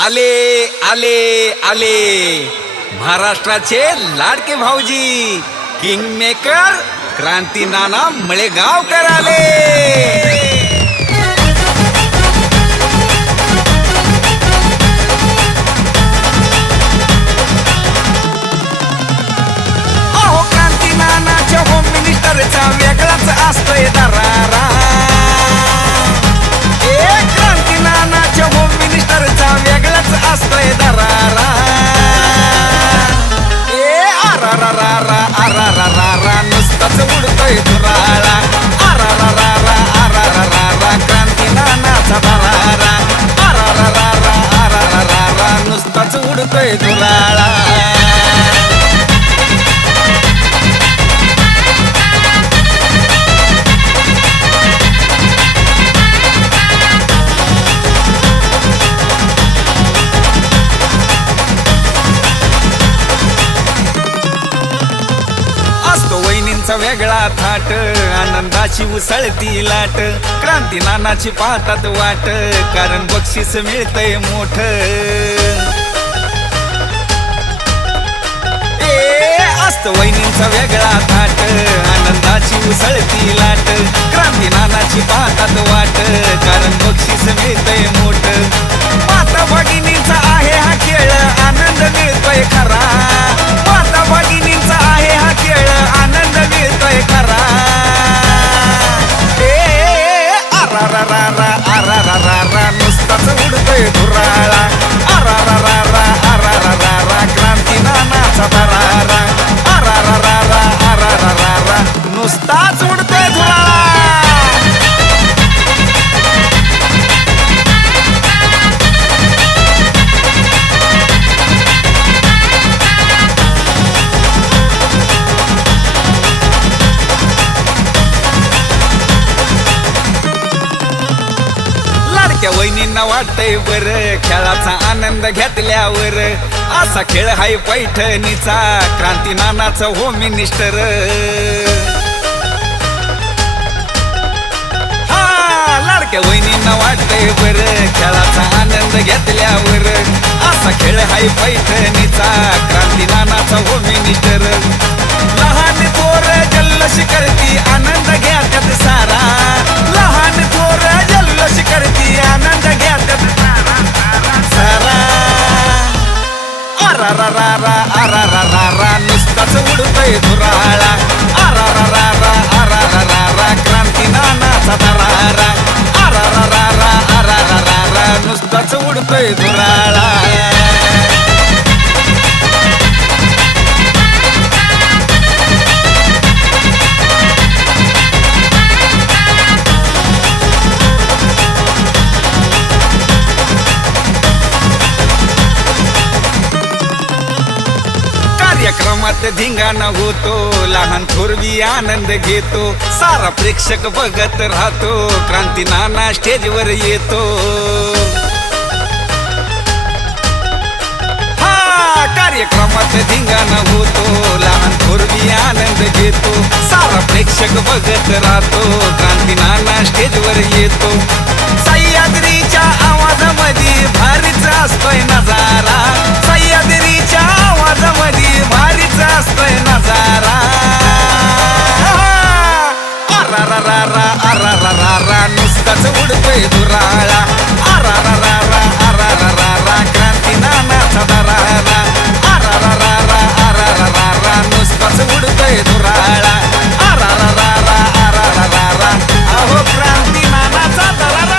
आले आले आले महाराष्ट्राचे लाडके भाऊजी किंग मेकर क्रांती नाना मळेगावकर आले। अहो क्रांती नानाच्या होम मिनिस्टरचा वेगळाच असतोय दरारा। क्रांती नानाच्या होम मिनिस्टरचा वेगळाच असतोय दरारा। नुसताच उडतोय धुराळा। क्रांती नानाचा दरारा। नुसताच उडतोय धुराळा। वेगळा थाट आनंदाची उसळती लाट। क्रांती नानाची पाहतात वाट कारण बक्षीस मिळतंय मोठ। असतो वहिनींचा वेगळा थाट आनंदाची उसळती लाट। क्रांती नानाची पाहतात वाट कारण बक्षीस मिळतंय मोठ। माता भगिनींचा आहे हा खेळ आनंद मिळतोय खरा। माता भगिनींचा आहे हा खेळ आनंद मिळतोय खरा। नुसताच उडतोय धुराळा। क्रांती नानाचा दरारा। नुसताच उडतोय धुराळा। लाडक्या वहिनींना वाटतंय बर खेळाचा आनंद घेतल्यावर। असा खेळ हाय पैठणीचा क्रांती नानाचा होम मिनिस्टर। लाडक्या वहिनींना वाटतंय बर खेळाचा आनंद घेतल्यावर। असा खेळ हाय पैठणीचा क्रांती नानाचा होम मिनिस्टर। लहान थोर जल्लोष करती आनंद घेतात सारा। लहान थोर जल्लोष करती आनंद घेतात सारा। नुसताच उडतोय धुराळा। क्रांती नानाचा दरारा। नुसताच उडतोय धुराळा। कार्यक्रमात धिंगाणा होतो लहान थोरवी आनंद घेतो। सारा प्रेक्षक बघत राहतो क्रांती नाना स्टेजवर येतो। कार्यक्रमात धिंगाणा होतो लहान थोरवी आनंद घेतो। सारा प्रेक्षक बघत राहतो क्रांती नाना स्टेजवर येतो। सह्याद्रीच्या आवाजामध्ये भारीच असतोय नजारा। सह्याद्रीच्या आवाजामध्ये भारीच असतोय नजारा। नुसताच उडतोय धुराळा। क्रांती नानाचा दरारा। नुसताच उडतोय धुराळा। अहो क्रांती नानाचा दरारा।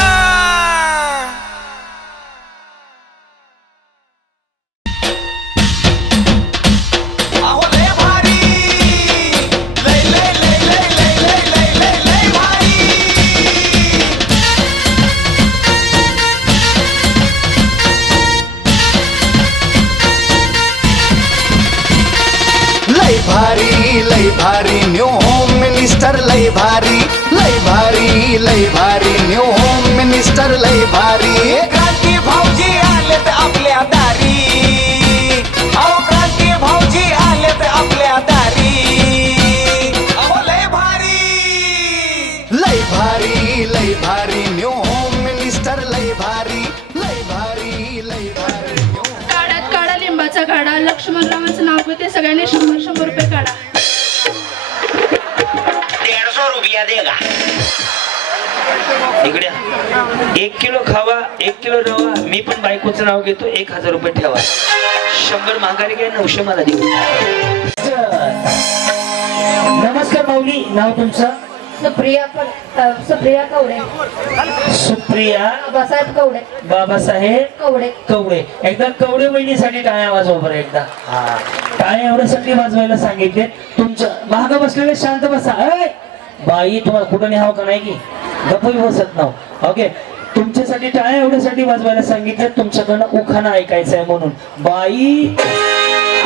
लय भारी न्यू होम मिनिस्टर लय भारी। लय भारी न्यू होम मिनिस्टर लय भारी। क्रांती भाऊजी आलेत आपल्या दारी। अहो क्रांती भाऊजी आलेत आपल्या दारी। अहो लय भारी न्यू होम मिनिस्टर लय भारी। लय भारी पैसा काढा. लक्ष्मणरावांचं नाव घेते, सगळ्यांनी 100 रुपये काढा. 150 रुपया देगा. इकडे 1 किलो खावा, 1 किलो रवा. मी पण बायकोचं नाव घेतो. 1000 रुपये ठेवा. 100 माघारी घ्या, 900 मला देऊ. नमस्कार माऊली, नाव तुमचं? सुप्रिया कवडे. सुप्रिया बाबासाहेब बाबासाहेब कवडे. कवडे. एकदा कवडे बहिणीसाठी टाळ्या वाजवा बरं एकदा. हा, टाळ्या एवढ्यासाठी वाजवायला सांगितले. तुमचं महाग बसलेले शांत बसा. ऐ, बाई तुम्हाला कुठं न्यावं का नाही की गप्पी बसत नाव. ओके, तुमच्यासाठी टाळ्या एवढ्यासाठी वाजवायला सांगितले. तुमच्याकडनं उखाणा ऐकायचा आहे म्हणून. बाई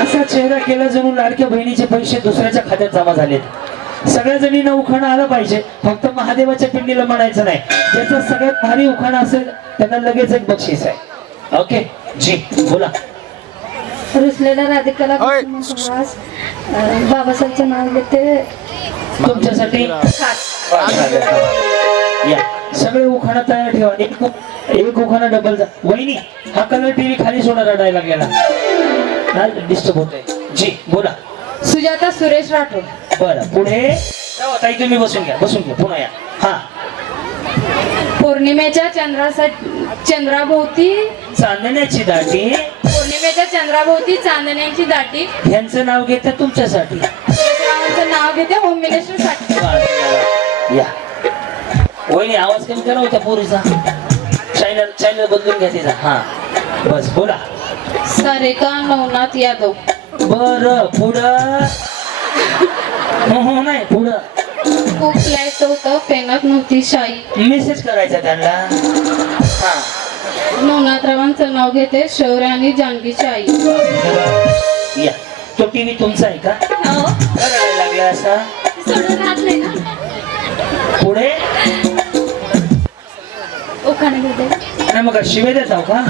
असा चेहरा केला जणू लाडक्या बहिणीचे पैसे दुसऱ्याच्या खात्यात जमा झालेत. सगळ्या जणींना उखाणा आलं पाहिजे, फक्त महादेवाच्या पिंडीला म्हणायचं नाही. ज्याचा सगळ्यात भारी उखाणा असेल त्यांना लगेच एक बक्षीस आहे. ओके जी बोला. रुसलेल्या राधिकाला बाबासाहेबचं नाव घेते. तुमच्यासाठी या सगळे उखाणा तयार ठेवा. एक उखाणा डबल जा. वहिनी हा कलर टीव्ही खाली सोडा, रडायला लागलेला डिस्टर्ब होतोय. जी बोला. सुजाता सुरेश राठोड. बरं पुढे जाऊ. ताई तुम्ही बसून घ्या, बसून घ्या. पुन्हा या. हा, पौर्णिमेच्या चंद्राभोवती चांदण्याची दाटी. पौर्णिमेच्या चंद्राभोवती चांदण्याची दाटी. यांचं नाव घेते तुमच्यासाठी. सुरेशरावांचं नाव घेते होम मिनिस्टर साठी. या वहिनी आवाज कमी करा होत्या पोरीचा. चॅनल बदलून घ्या तिचा. हा बस बोला. सारिका नवनाथ यादव. बर पुढं. हो नाही पुढं. खूप लिहायचं होतं, पेनात नव्हती शाई. मेसेज करायचा त्यांना. हा नवनाथरावांचं नाव घेते शौर्य आणि जानकीची आई. या तो टीव्ही तुमचा आहे का? करायला लागला असा. सोडून राहत नाही ना. पुढे उखाणे घेते. नाही मग शिवे देत आहो का?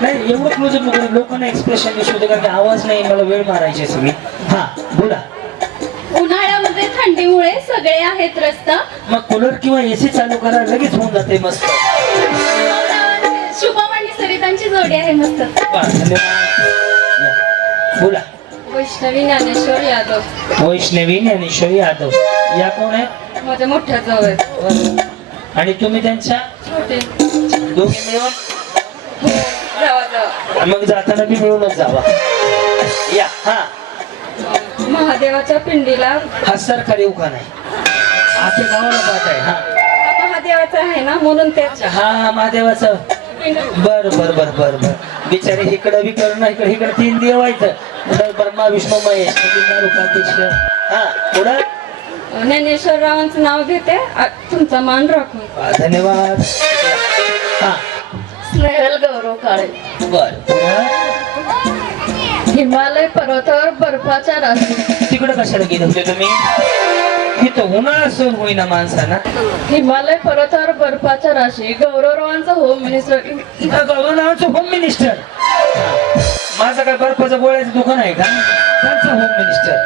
नाही एवढं क्लोज नको. लोकांना एक्सप्रेशन दिसू दे, कारण की आवाज नाही, मला वेळ मारायची सगळी. हा बोला. उन्हाळ्यामध्ये थंडीमुळे सगळे आहेत रस्ता. मग कूलर किंवा एसी चालू करा, लगेच होऊन जाते मस्त. शुभम आणि सरितांची जोडी आहे मस्त. वा, धन्यवाद. या, बोला. वैष्णवी ज्ञानेश्वर यादव. वैष्णवी ज्ञानेश्वर यादव. या कोण आहे? माझ्या मोठ्या जाऊ आहेत. आणि तुम्ही त्यांच्या छोटे. दोघे मिळून जावा. मग जाताना बी मिळूनच जावा. या. हा, महादेवाच्या पिंडीला. हा सरकारी उखाणा आहे. आमच्या गावाला पाठ आहे. हा महादेवाचा आहे ना, म्हणून त्याच्या हा महादेवाचं. बर बर बर बर बर. बिचारे इकडं बी करू, इकडे 3 देव आहेत. ब्रह्मा विष्णू महेश. हा पुढं. ज्ञानेश्वररावांचं नाव घेते. तुमचा मान राखून. धन्यवाद. हा स्नेहल गौरव काळे. बर पुढं. हिमालय पर्वतावर बर्फाच्या राशी. तिकडं कशाला गेले होते तुम्ही? इथं उन्हाळा सहन होईना माणसाना. हिमालय पर्वतावर बर्फाच्या राशी. गौरवरावांचा होम मिनिस्टर. गौरवरावांचं होम मिनिस्टर. माझं काय बर्फाचं गोळ्याचं दुकान आहे का? त्यांचं होम मिनिस्टर.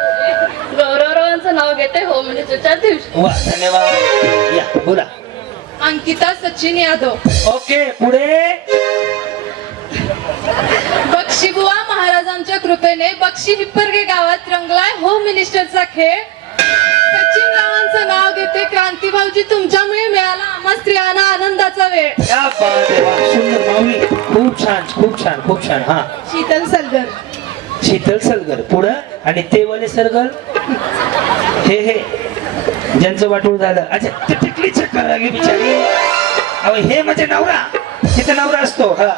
गौरवरावांचं नाव घेते होम मिनिस्टरच्या दिवशी. वा धन्यवाद. या बोला. अंकिता सचिन यादव. ओके पुढे. बक्षीबुवा महाराजांच्या कृपेने बक्षी हिप्परगे गावात रंगलाय होम मिनिस्टरचा खेळ. सचिन रावांचं नाव घेते. क्रांती भाऊजी तुमच्यामुळे मिळाला आम्हा स्त्रियांना आनंदाचा वेळ. या बात आहे, वा. सुंदर माऊली. खूप छान खूप छान खूप छान. हा शीतल सलगर. शीतल सलगर. पुढं. आणि ते वाले सरगर हे ज्यांचं वाटूळ झालं. अच्छा ते टिकली चक्कर लागली बिचारी. अहो हे म्हणजे नवरा. तिथं नवरा असतो. हा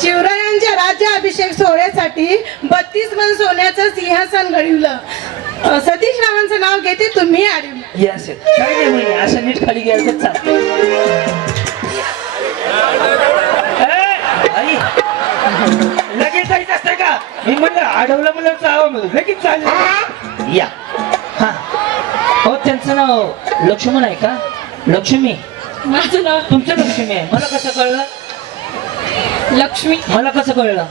शिवरायांच्या राज्याभिषेक सोहळ्यासाठी 32 मन सोन्याचं सिंहासन घडवलं. सतीश रावांचं नाव घेते. तुम्ही आडवलं. या असेल काय नाही म्हणे. असं नीट खाली गेलं तर चालतं. आई लगेच जायचं असतं का? मी म्हणलं अडवलं म्हणलं चावं म्हणलं लगेच चालेल. या. हा हो त्यांचं नाव लक्ष्मण आहे का? लक्ष्मी. माझं नाव तुमचं लक्ष्मी आहे. मला कसं कळलं? लक्ष्मी. मला कसं कळलं?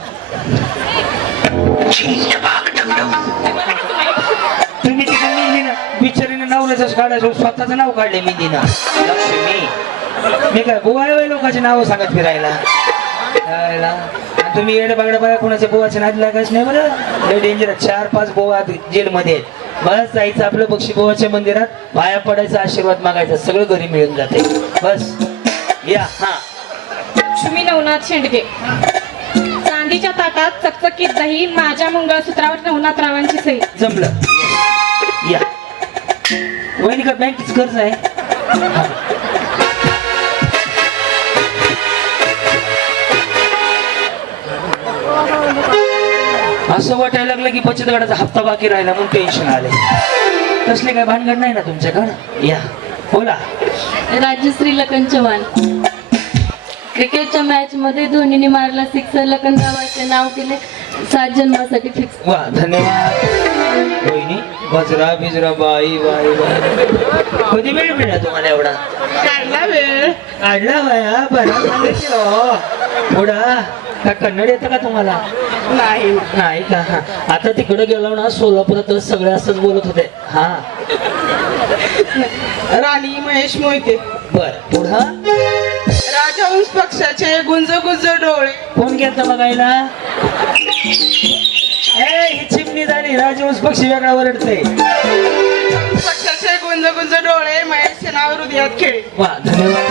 तुम्ही तिथे मेहंदी ना बिचारीने नवऱ्याचं काढायचं, स्वतःचं नाव काढले मेहंदीना. लक्ष्मी. मी काय बुवा लोकांची नावं सांगत फिरायला. तुम्ही येडे बागडे बघा कोणाच्या बोवाच्या नादी लागायच नाही बरं. लय डेंजर 4-5 बोवा जेलमध्ये आहेत. बस जायचं आपलं बक्षी बोवाच्या मंदिरात, पाया पडायचा, आशीर्वाद मागायचा, सगळं घरी मिळून जाते. बस या. हा लक्ष्मी नवनाथ शेंडगे. चांदीच्या ताटात चकचकीत दही, माझ्या मंगळसूत्रावर नवनाथरावांची सही. जमलं. या वहिनी का बँकेच कर्ज आहे? हा. असं वाटायला लागलं की बचत गटाचा हप्ता बाकी राहिला म्हणून टेन्शन आले. कसले काय भानगड नाही ना तुमच्याकडं? या बोला. राजश्री लखन चव्हाण. क्रिकेटच्या मॅच मध्ये धोनीने मारला सिक्सर, लखनरावाचे नाव केले 7 जन्मासाठी फिक्स. वा धन्यवाद वहिनी. गजरा बिजरा बाई बाई बाई. कधी वेळ मिळाला तुम्हाला एवढा? काढला वेळ. काढला बाया बरं झालं की हो. पुढा का कन्नड येतं का तुम्हाला? नाही नाही का? हा. आता तिकडे गेलो ना सोलापुरात सगळे असंच बोलत होते. हा राणी महेश मोहिते. बर पुढा. राजहंस पक्षाचे गुंज गुंज डोळे. कोण घेतलं बघायला? ही चिमणी झाली. राजवंश पक्षी वेगळा ओरडते. पक्षाचे गुंज गुंज डोळे, महेश नाव हृदयात खेळे. वा धन्यवाद.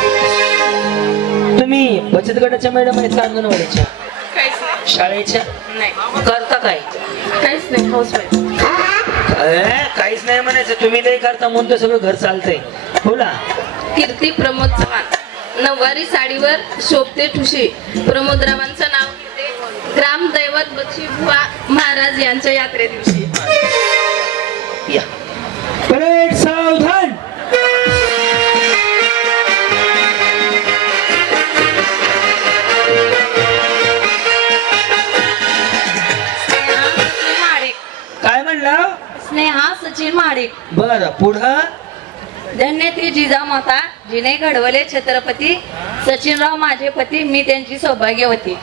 तुम्ही बचत गटाच्या मॅडम आहेत का अंगणवाडीच्या? काहीच नाही. शाळेच्या? नाही. करता काय? काहीच नाही. हाऊसवाईफ. काहीच नाही म्हणायचं. तुम्ही नाही करता म्हणून तर सगळं घर चालतंय. बोला. कीर्ती प्रमोद चव्हाण. नऊवारी साडीवर शोभते ठुशी, प्रमोदरावांचं नाव घेते, ग्रामदैवत बक्षी बुवा महाराज यांच्या यात्रे दिवशी. या परेड सावधान. काय म्हणलं? स्नेहा सचिन माडिक. बर पुढं. धन्य ती जिजामाता जिने घडवले छत्रपती, सचिनराव माझे पती, मी त्यांची सौभाग्यवती.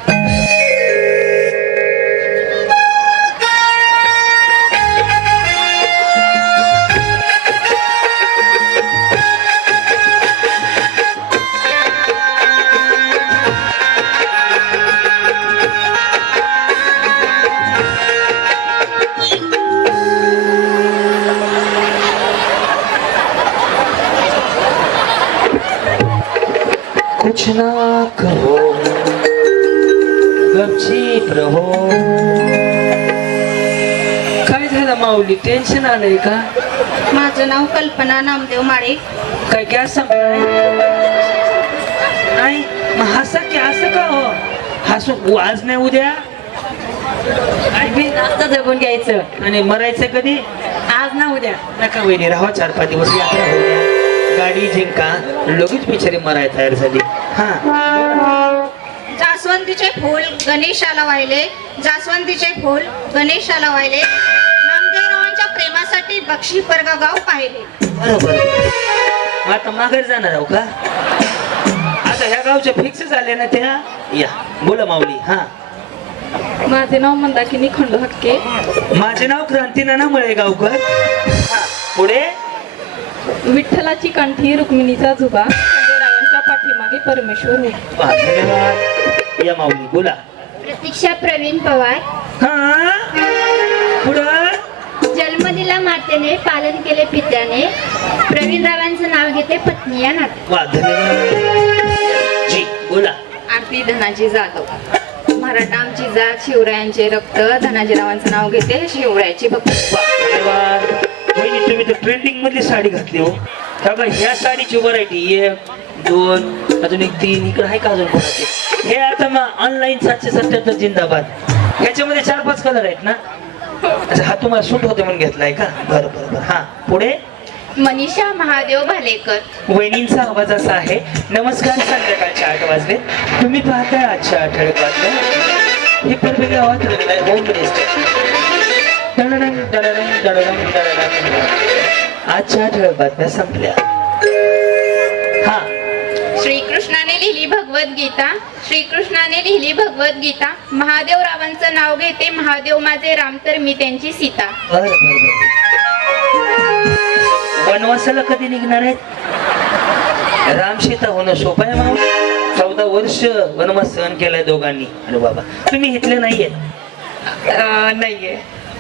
कुछ ना कहो गपचीप रहो. काय झालं माऊली? टेन्शन आलंय का? माझं नाव कल्पना नामदेव माडिक. काय काय सांगताय? नाही मग हसा की असं का हो? हसू आज नाही उद्या? जास्त जगून घ्यायचं. आणि मरायचं कधी? आज ना उद्या. नका वहिनी राहा 4-5 दिवस यात्रा होऊ द्या. गाडी जिंका लगेच बिचारी मराय तयार झाली. हा जास्वंदीचे फूल गणेशाला वाहिले, जास्वंदीचे फूल गणेशाला वाहिले, नामदेवरावांच्या प्रेमासाठी बक्षी परगाव पाहिले. बरोबर. मग आता माघार जाणार आहो का? आता ह्या गावच्या फिक्स झाले ना त्या. या बोला माऊली. हा माझे नाव मंदाकिनी खंडोहक्के. माझे नाव क्रांती नाना मळेगावकर. हा पुढे. विठ्ठलाची कंठी, रुक्मिणीचा जुबा, खंडेरावांच्या पाठीमागे परमेश्वर उभा. वा, धन्यवाद. या माऊली बोला. प्रतीक्षा प्रवीण पवार. हा पुढं. जन्म दिला मातेने, पालन केले पित्याने, प्रवीणरावांचं नाव घेते पत्नी या नाते. वा धन्यवाद. जी बोला. आरती धनाजी जाधव. मराठा आमची जात, शिवरायांचे रक्त, धनाजीरावांचं नाव घेते, शिवरायाची भक्त. वा धन्यवाद. वहिनी तुम्ही तर ट्रेंडिंग मधली साडी घातली हो. बघा ह्या साडीची व्हरायटी 1, 2 अजून एक 3 इकडे आहे का अजून कोणाचे? हे आता मग ऑनलाईन 777 जिंदाबाद. ह्याच्यामध्ये 4-5 कलर आहेत ना? अच्छा हा तुम्हाला सूट होते म्हणून घेतलाय का? बरं बरं बरं. हा पुढे. मनीषा महादेव भालेकर. वहिनींचा आवाज असा आहे. नमस्कार. संध्याकाळचे 8 वाजले. तुम्ही पाहताय आजच्या ठळक बातम्या. हे परभणी गावात रंगलाय होम मिनिस्टर. आजच्या ठळक बातम्या संपल्या. हा श्रीकृष्णाने लिहिली भगवद्गीता, श्रीकृष्णाने लिहिली भगवद्गीता, महादेवरावांचं नाव घेते, महादेव माझे राम तर मी त्यांची सीता. बरं बरं बरं. वनवासाला कधी निघणार आहेत? राम सीता होणं सोपं आहे माऊ. 14 वर्ष वनवास सहन केलाय दोघांनी. अरे बाबा, तुम्ही इथले नाहीये? नाहीये.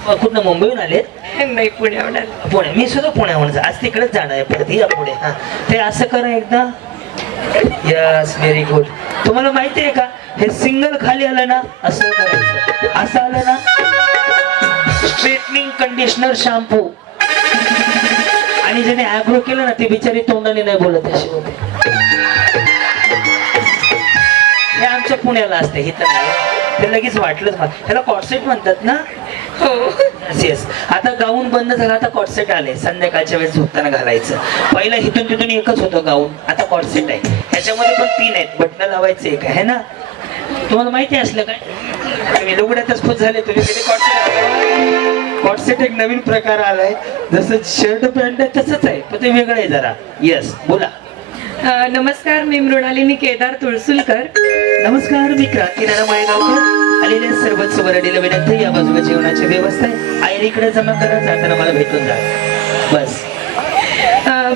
कुठं मुंबईहून आले? नाही, पुण्याहून आले. पुणे. मी सुद्धा पुण्याहून आज तिकडेच जाणार आहे परत. या पुढे. हा, ते असं करा एकदा. Yes, very good. तुम्हाला माहिती आहे का, हे सिंगल खाली आलं ना असं करायचं, असं आलं ना स्ट्रेटनिंग कंडिशनर शॅम्पू. आणि ज्याने ॲग्रो केलं ना ते बिचारी तोंडाने नाही बोलत अशी होते. हे आमच्या पुण्याला असते, हिथं नाही. ते लगेच वाटलंच मला. ह्याला कॉर्सेट म्हणतात ना? हो. येस. आता गाऊन बंद झाला, आता कॉर्सेट आले. संध्याकाळच्या वेळेस झोपताना घालायचं. पहिला इथून तिथून एकच होतं गाऊन, आता कॉर्सेट आहे. ह्याच्यामध्ये पण 3 आहेत, बटणं लावायचे एक आहे ना. तुम्हाला माहिती असलं काय? तुम्ही लुगड्यातच खुश झाले. तुम्ही कधी कॉर्सेट एक नवीन प्रकार आलाय. जसं शर्ट पॅन्ट आहे तसंच आहे, पण ते वेगळं आहे जरा. येस, बोला. नमस्कार, मी मृणालिनी केदार तुळसुलकर. नमस्कार, मी क्रांतीनाना मळेगावकर. आलेल्या सर्वच वरडीला विनंती, या बाजूला जेवणाची व्यवस्था आहे. आईकडे जमा करा, जाताना मला भेटून जा. बस.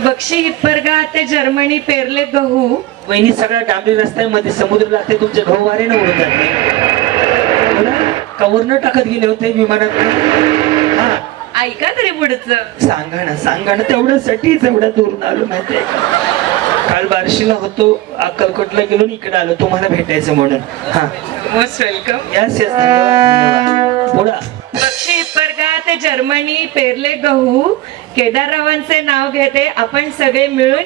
बक्षी हिप्परगा ते जर्मनी पेरले गहू. वहिनी, सगळा डांबरी रस्त्यामध्ये समुद्र लागते, तुमचे गहू वारेनं उडून जाते. कवरनं टाकत गेले होते विमानात. हा, ऐका तरी पुढचं. सांगा ना तेवढ्यासाठीच एवढ्या दूरून आलो माहितीये का. काल बार्शीला होतो, अक्कलकोटला गेलो, इकडे आलो तुम्हाला भेटायचं म्हणून. हा, मोस्ट वेलकम. यस यस, धन्यवाद. पुढा. बक्षी हिप्परगा ते जर्मनी पेरले गहू. केदाररावांचे नाव घेते, आपण सगळे मिळून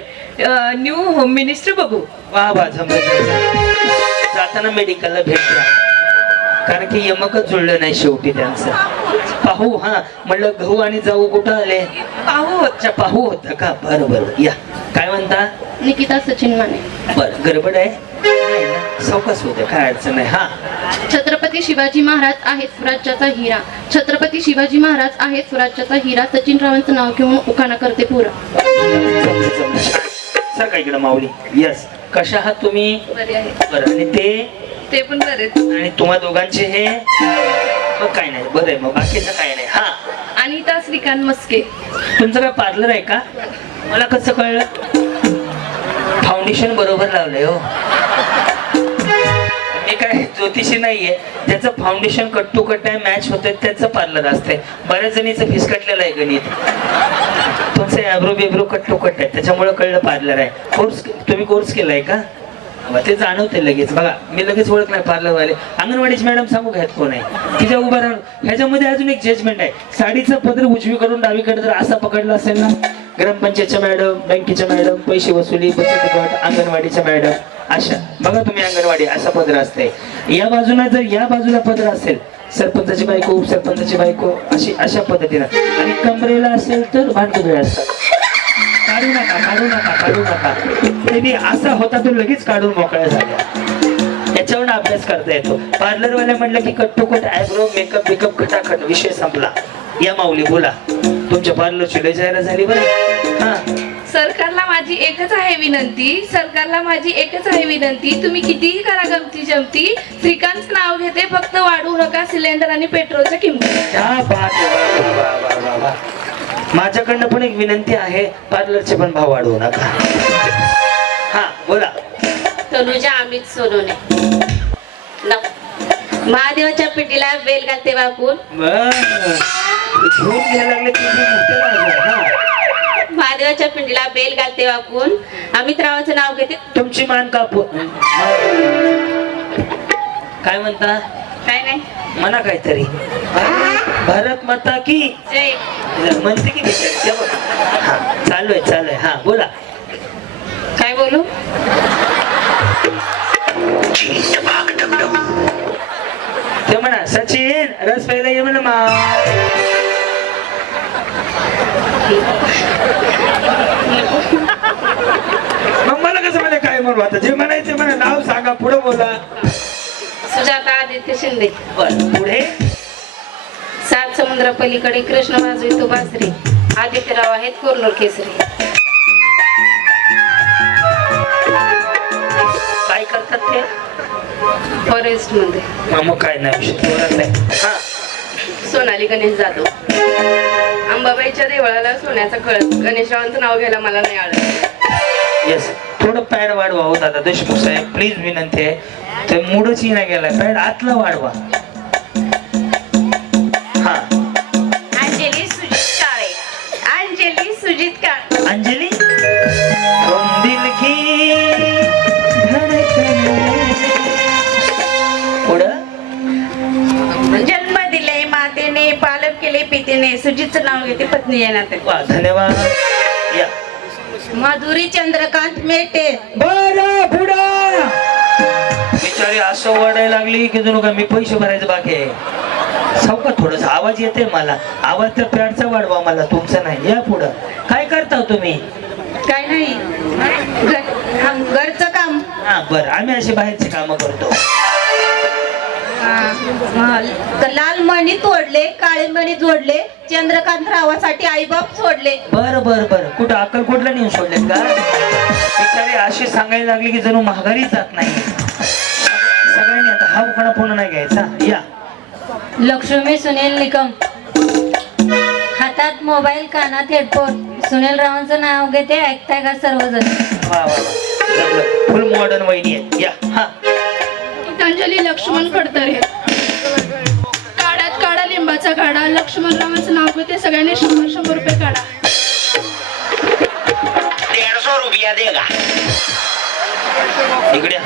न्यू होम मिनिस्टर बघू. वा वा, जाताना मेडिकलला भेटला, कारण की यमकच जुळलं नाही शेवटी त्यांचं. पाहू. हा, म्हणलं गहू आणि जाऊ कुठं आले? पाहू होता का? बरं बरं, या. काय म्हणता? निकिता सचिन माने. बरं, गडबड आहे? नाही ना, सावकाश होते, काय अडचण नाही. हा. छत्रपती शिवाजी महाराज आहेत स्वराज्याचा हिरा. छत्रपती शिवाजी महाराज आहेत स्वराज्याचा हिरा. सचिनरावांचं नाव घेऊन उखाणा करते पुरा. सर काय इकडं माऊली. यस. कशा आहात तुम्ही? बरे आहे. बरं. आणि ते पण बरेच. आणि तुम्हा दोघांचे हे? मग काय नाही, बरं आहे. मग बाकीचं काय नाही. हा. अनिता श्रीकांत मस्के. तुमचं काय पार्लर आहे का? मला कसं कळलं? फाउंडेशन बरोबर लावलंय हो. मी काय ज्योतिषी नाहीये. ज्याचं फाउंडेशन कट टू कट आहे, मॅच होतंय, त्याचं पार्लर असते. बऱ्याच जणीचं फिसकटलेलं आहे गणित. तुमचं ॲब्रो बिब्रो कट टू कट आहे, त्याच्यामुळे कळलं पार्लर आहे. तुम्ही कोर्स केलाय का? ते जाणवते लगेच. बघा, मी लगेच ओळखलाय पार्लरवाले. अंगणवाडीची मॅडम सांगू घ्यात कोण आहे तिच्या उभा राहून. ह्याच्यामध्ये अजून एक जजमेंट आहे. साडीचं पदर उजवीकडून डावीकडे जर असा पकडला असेल ना, ग्रामपंचायतच्या मॅडम, बँकेच्या मॅडम, पैसे वसुली, बचत गट, अंगणवाडीच्या मॅडम, अशा. बघा तुम्ही, अंगणवाडी असा पदर असते. या बाजूला जर या बाजूला पदर असेल, सरपंचाची बायको, उपसरपंचाची बायको, अशा पद्धतीनं. आणि कमरेला असेल तर भांडुगळे असतात. काढू नका. त्यांनी असा होता तो लगेच काढून मोकळ्या झाल्या. याच्यावर अभ्यास करता येतो. पार्लरवाल्या म्हटलं की कट्टोकट आयब्रो, मेकअप खटाखट, विषय संपला. या माऊली, बोला. तुमच्या पार्लरची लय जाहिरात झाली बरं. हा. सरकारला माझी एकच आहे विनंती, तुम्ही कितीही करा गमती जमती, श्रीकांतचं नाव घेते, फक्त वाढवू नका सिलेंडर आणि पेट्रोलच्या किंमती. माझ्याकडनं पण एक विनंती आहे, पार्लरचे पण भाव वाढवू नका. हा, बोला. तनुजा अमित सोनोने. महादेवाच्या पिंडीला बेल घालते वाकून. महादेवाच्या पिंडीला बेल घालते वाकून. अमित रावांचं नाव घेते, तुमची मान कापू. काय म्हणता? काय नाही म्हणा काहीतरी. भारत माता की जय. म्हणते की हा, चालू आहे. हा, बोला. काय बोलू? ते म्हणा, सचिन रस प्यायला ये म्हणा. मग मला कसं म्हणे काय म्हणू? आता जे म्हणायचे म्हणा, नाव सांगा, पुढे बोला. सुजाता आदित्य शिंदे. पुढे. 7 समुद्र पलीकडे कृष्ण वाजवितो बासरी. आदित्यराव आहेत कोरनूर केसरी. काय करतात ते? फॉरेस्ट मध्ये. मग काय नाही, हा. सोनाली गणेश जाधव. अंबाबाईच्या देवळाला सोन्याचा कळस. गणेशरावांचं नाव घ्यायला मला नाही आलं. येस. थोडं पॅड वाढवा हो दादा देशमुख साहेब प्लीज विनंती आहे ते मूडच नाही गेलाय पॅड आतला वाढवा हा अंजली सुजित काळे अंजली सुजित काळे अंजली तुम दिल की धडकन पुढं जन्म दिले मातेने पालक केले पितेने सुजितचं नाव घेते पत्नी या नाते वा धन्यवाद या माधुरी चंद्रकांत मेटे. बरं पुढं बिचारी असं ओरडायला लागली की जणू का मी पैसे भरायचं बाकी आहे सावका थोडस आवाज येते मला आवाज तर पॅडचा वाढवा मला तुमचा नाही या पुढं काय करता तुम्ही काय नाही घरचं काम. हा बरं आम्ही असे बाहेरचे काम करतो लाल मणी तोडले काळे मणी जोडले चंद्रकांत रावासाठी आईबाप सोडले. बरं बरं बरं कुठं अक्कलकोटला नेऊन सोडलेत का बिचारी अशी सांगायला लागली की जणू महागारी जात नाही सगळ्यांनी आता हा उखाणा पूर्ण नाही घ्यायचा या लक्ष्मी सुनील निकम हातात मोबाईल कानात हेडफोन सुनील रावांचं नाव घेते ऐकताय का सर्वजण वा वा वा फुल मॉडर्न वहिनी आहे या हा गीतांजली लक्ष्मण खडतरे काढ्यात काढा लिंबाचा काढा लक्ष्मण रावांचं नाव घेते सगळ्यांनी 100 रुपये काढा. 150 रुपया देगा इकडे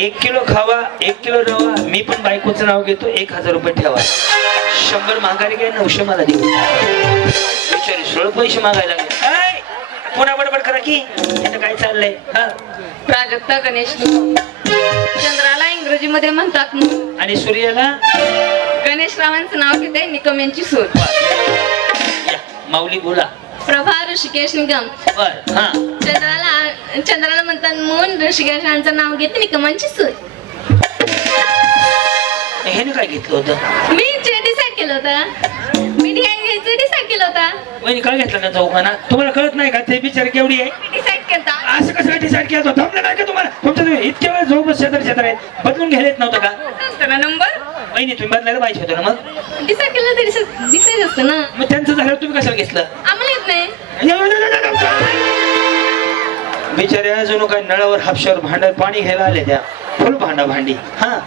1 किलो खावा 1 किलो रवा मी पण बायकोचं नाव घेतो 1000 रुपये ठेवा 100 महागारी काय 900 मला देऊ बिचारी 16 पैसे मागायला लागले पुन्हा बडबड करा की इथं काय चाललंय हा प्राजक्ता गणेश निकम चंद्राला इंग्रजीमध्ये म्हणतात मून आणि सूर्याला गणेश रावांचं नाव घेते निकम यांची सूर या, माऊली बोला प्रभा ऋषिकेश निकम बर हा चंद्राला म्हणतात मून ऋषिकेशांचं नाव घेते निकमांची सूर ह्याने काय घेतलं होतं मी जे डिसाईड केलं होतं मी घ्यायचं डिसाईड केलं होतं वहिनी काय घेतलं त्यांचा उखाणा तुम्हाला कळत नाही का ते बिचार केवढी आहे डिसाईड केलं असं कसं डिसाईड केलं होतं थांबलं नाही का तुम्हाला तुमच्या तुम्ही इतके वेळ झोप क्षेत्र आहेत बदलून घ्यायला नव्हतं का नंबर वहिनी तुम्ही बदलायला पाहिजे होतं ना मग डिसाईड केलं तर डिसाईड असतं ना मग त्यांचं झाल्यावर तुम्ही कशाला घेतलं आम्हाला येत नाही बिचाऱ्या जणू काय नळावर हापशावर भांडर पाणी घ्यायला आले त्या फुल भांडी हा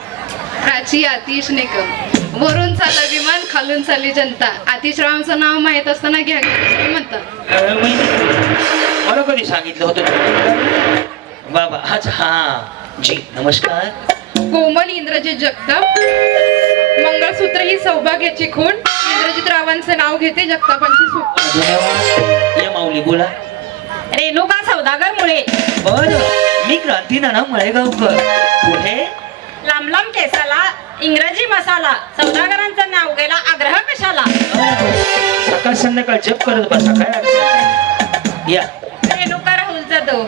प्राची आतिश निकम वरून चालला विमान खालून चालली जनता. आतिश रावांचं नाव माहित असताना घ्या म्हणतात वहिनी, मला कधी सांगितलं होतं बाबा अच्छा हा जी नमस्कार कोमल इंद्रजित जगताप मंगळसूत्र ही सौभाग्याची खूण इंद्रजित रावांचं नाव घेते जगतापांची सूट. धन्यवाद या माऊली बोला रेणुका सौदागर मुळे बर मी क्रांती नाना मळेगावकर पुढे लांब लांब केसाला इंग्रजी मसाला सौदागरांचं नाव गेला आग्रह कशाला सकाळ संध्याकाळ जप करत बसा काय अडचण नाही. या रेणुका राहुल जाधव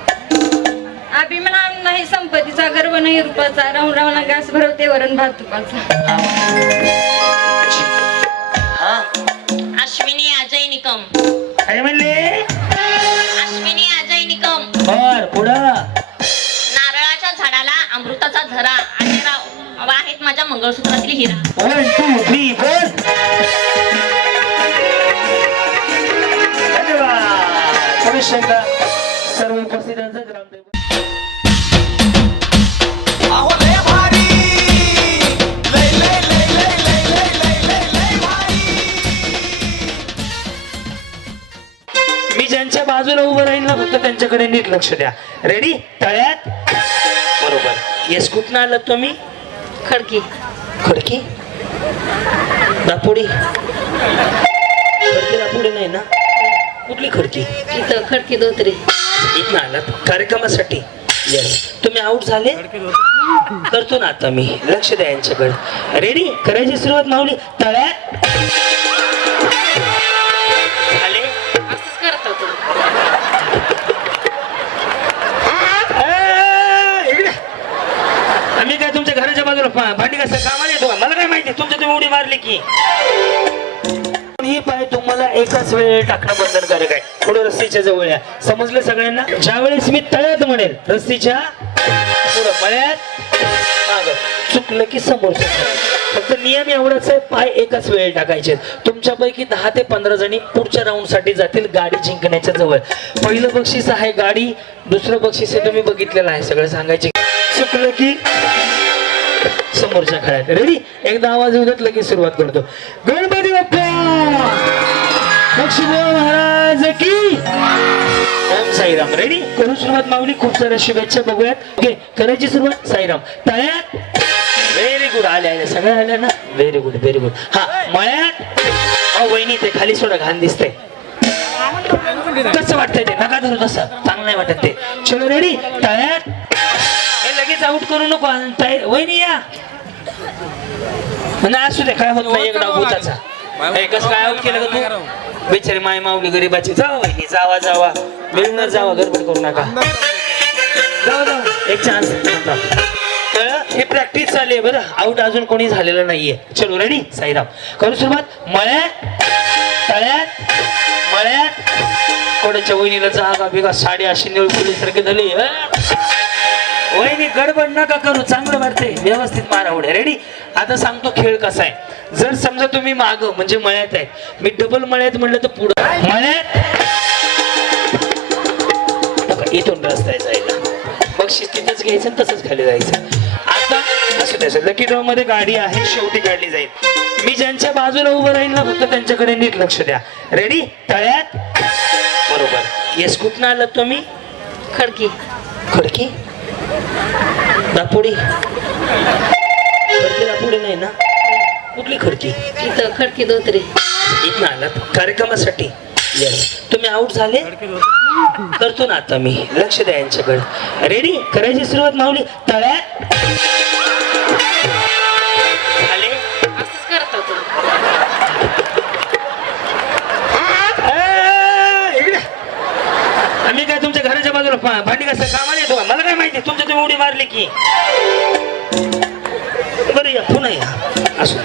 अभिमान नाही संपत्तीचा गर्व नाही रूपाचा राहून राहून घास भरवते वरण भात तुपाचा हा अश्विनी अजय निकम काय म्हणले अश्विनी अजय निकम बर पुढं नारळाच्या झाडाला अमृताचा झरा आणि राव आहेत माझ्या मंगळसूत्रातली हिरा 1 2 3 4 धन्यवाद पुरुषांना सर्व उपस्थितांचं ग्रामदैवत अहो लय भारी लय लय लय लय लय लय लय लय लय भारी मी ज्यांच्या बाजूला उभं राहील ना फक्त त्यांच्याकडे नीट लक्ष द्या रेडी तळ्यात बरोबर येस कुठनं आलात तुम्ही खडकी खडकी दापोडी खडकी दापोडी नाही ना कुठली खडकी इथं खडकी दोतरी इथनं आलात कार्यक्रमासाठी येस तुम्ही आउट झाले करतो ना आता मी लक्ष द्या यांच्याकडे रेडी करायची सुरुवात माऊली तळ्यात झाले असंच करत होतो आम्ही काय तुमच्या घराच्या बाजूला भांडी कसं कामाला येतो का? मला काय माहिती तुमच्या तुम्ही उडी मारली की ही पाय तुम्हाला एकाच वेळेला टाकणं बंधनकारक आहे थोडं रस्सीच्या जवळ या समजलं सगळ्यांना ज्यावेळेस मी तळ्यात म्हणेल रस्सीच्या पुढं मळ्यात चुकलं की समोर फक्त नियम एवढाच आहे, पाय एकाच वेळी टाकायचे. तुमच्यापैकी 10 ते 15 जणी पुढच्या राऊंड साठी जातील गाडी जिंकण्याच्या जवळ. पहिलं बक्षीस आहे गाडी, दुसरं बक्षीस आहे तुम्ही बघितलेलं आहे सगळं सांगायचे. चुकलं की समोरच्या खेळात. रेडी? एकदा आवाज येऊ देत लगेच सुरुवात करतो. गणपती बाप्पा लक्ष्मीदेव महाराज की ओम साईराम. रेडी? करू सुरुवात माऊली. खूप साऱ्या शुभेच्छा बघूयात. ओके, करायची सुरुवात. साईराम. टाळ्यात. Very good. आल्या सगळ्या आल्या ना. Very good very good. हा मळ्यात. वहिनी ते खाली सोडा, घाण दिसतंय. कसं वाटतंय ते? नका धरू तसं, चांगलं नाही वाटत ते. चलो रेडी? टाळ्यात. हे लगेच आउट करू नको. वहिनी या. म्हणजे असू दे, काय होत नाही. एक डाव भूताचा. कसं काय आउट केलं का तू? बिचारी माय माऊली गरीबाची. जावा वहिनी, जावा जावा, मिळूनच जावा, गडबड करू नका. जाऊ जाऊ, एक चान्स. हे प्रॅक्टिस चालली आहे बरं. आउट अजून कोणी झालेलं नाहीये. चलो रेडी? साईराम. करू सुरुवात. मळ्यात. तळ्यात. मळ्यात. कोणाच्या वहिनीला जागा बिगा साडी अशी निळपुलीसारखी झाली. वहिनी गडबड नका करू, चांगलं वाटतंय. व्यवस्थित मारा उड्या. रेडी? आता सांगतो खेळ कसा आहे. जर समजा तुम्ही माग म्हणजे मळ्यात आहे, मी डबल मळ्यात म्हणलं तर पुढं मळ्यात. इथून रस्ता आहे जायला. बक्षीस तिथंच घ्यायचं, तसंच खाली जायचं. आता असं त्याचं लकी ड्रॉ मध्ये गाडी आहे, शेवटी काढली जाईल. मी ज्यांच्या बाजूला उभं राहील ना, फक्त त्यांच्याकडे नीट लक्ष द्या. रेडी? तळ्यात. बरोबर. येस. कुठनं आलात तुम्ही? खडकी. खडकी. दापोडी. खडकी दापोडी नाही ना? कुठली खडकी? इथं खडकी धोत्री. इथं आलात कार्यक्रमासाठी? येस. तुम्ही आउट झाले? करतो ना आता मी. लक्ष द्या यांच्याकडे. रेडी? करायची सुरुवात माऊली. तळ्यात. झाले? असंच करत होतो. आम्ही काय तुमच्या घराच्या बाजूला भांडी कसं कामाला येतो का? मला काय माहिती, तुमच्या तुम्ही उडी मारली की. बरं या पुन्हा या. असू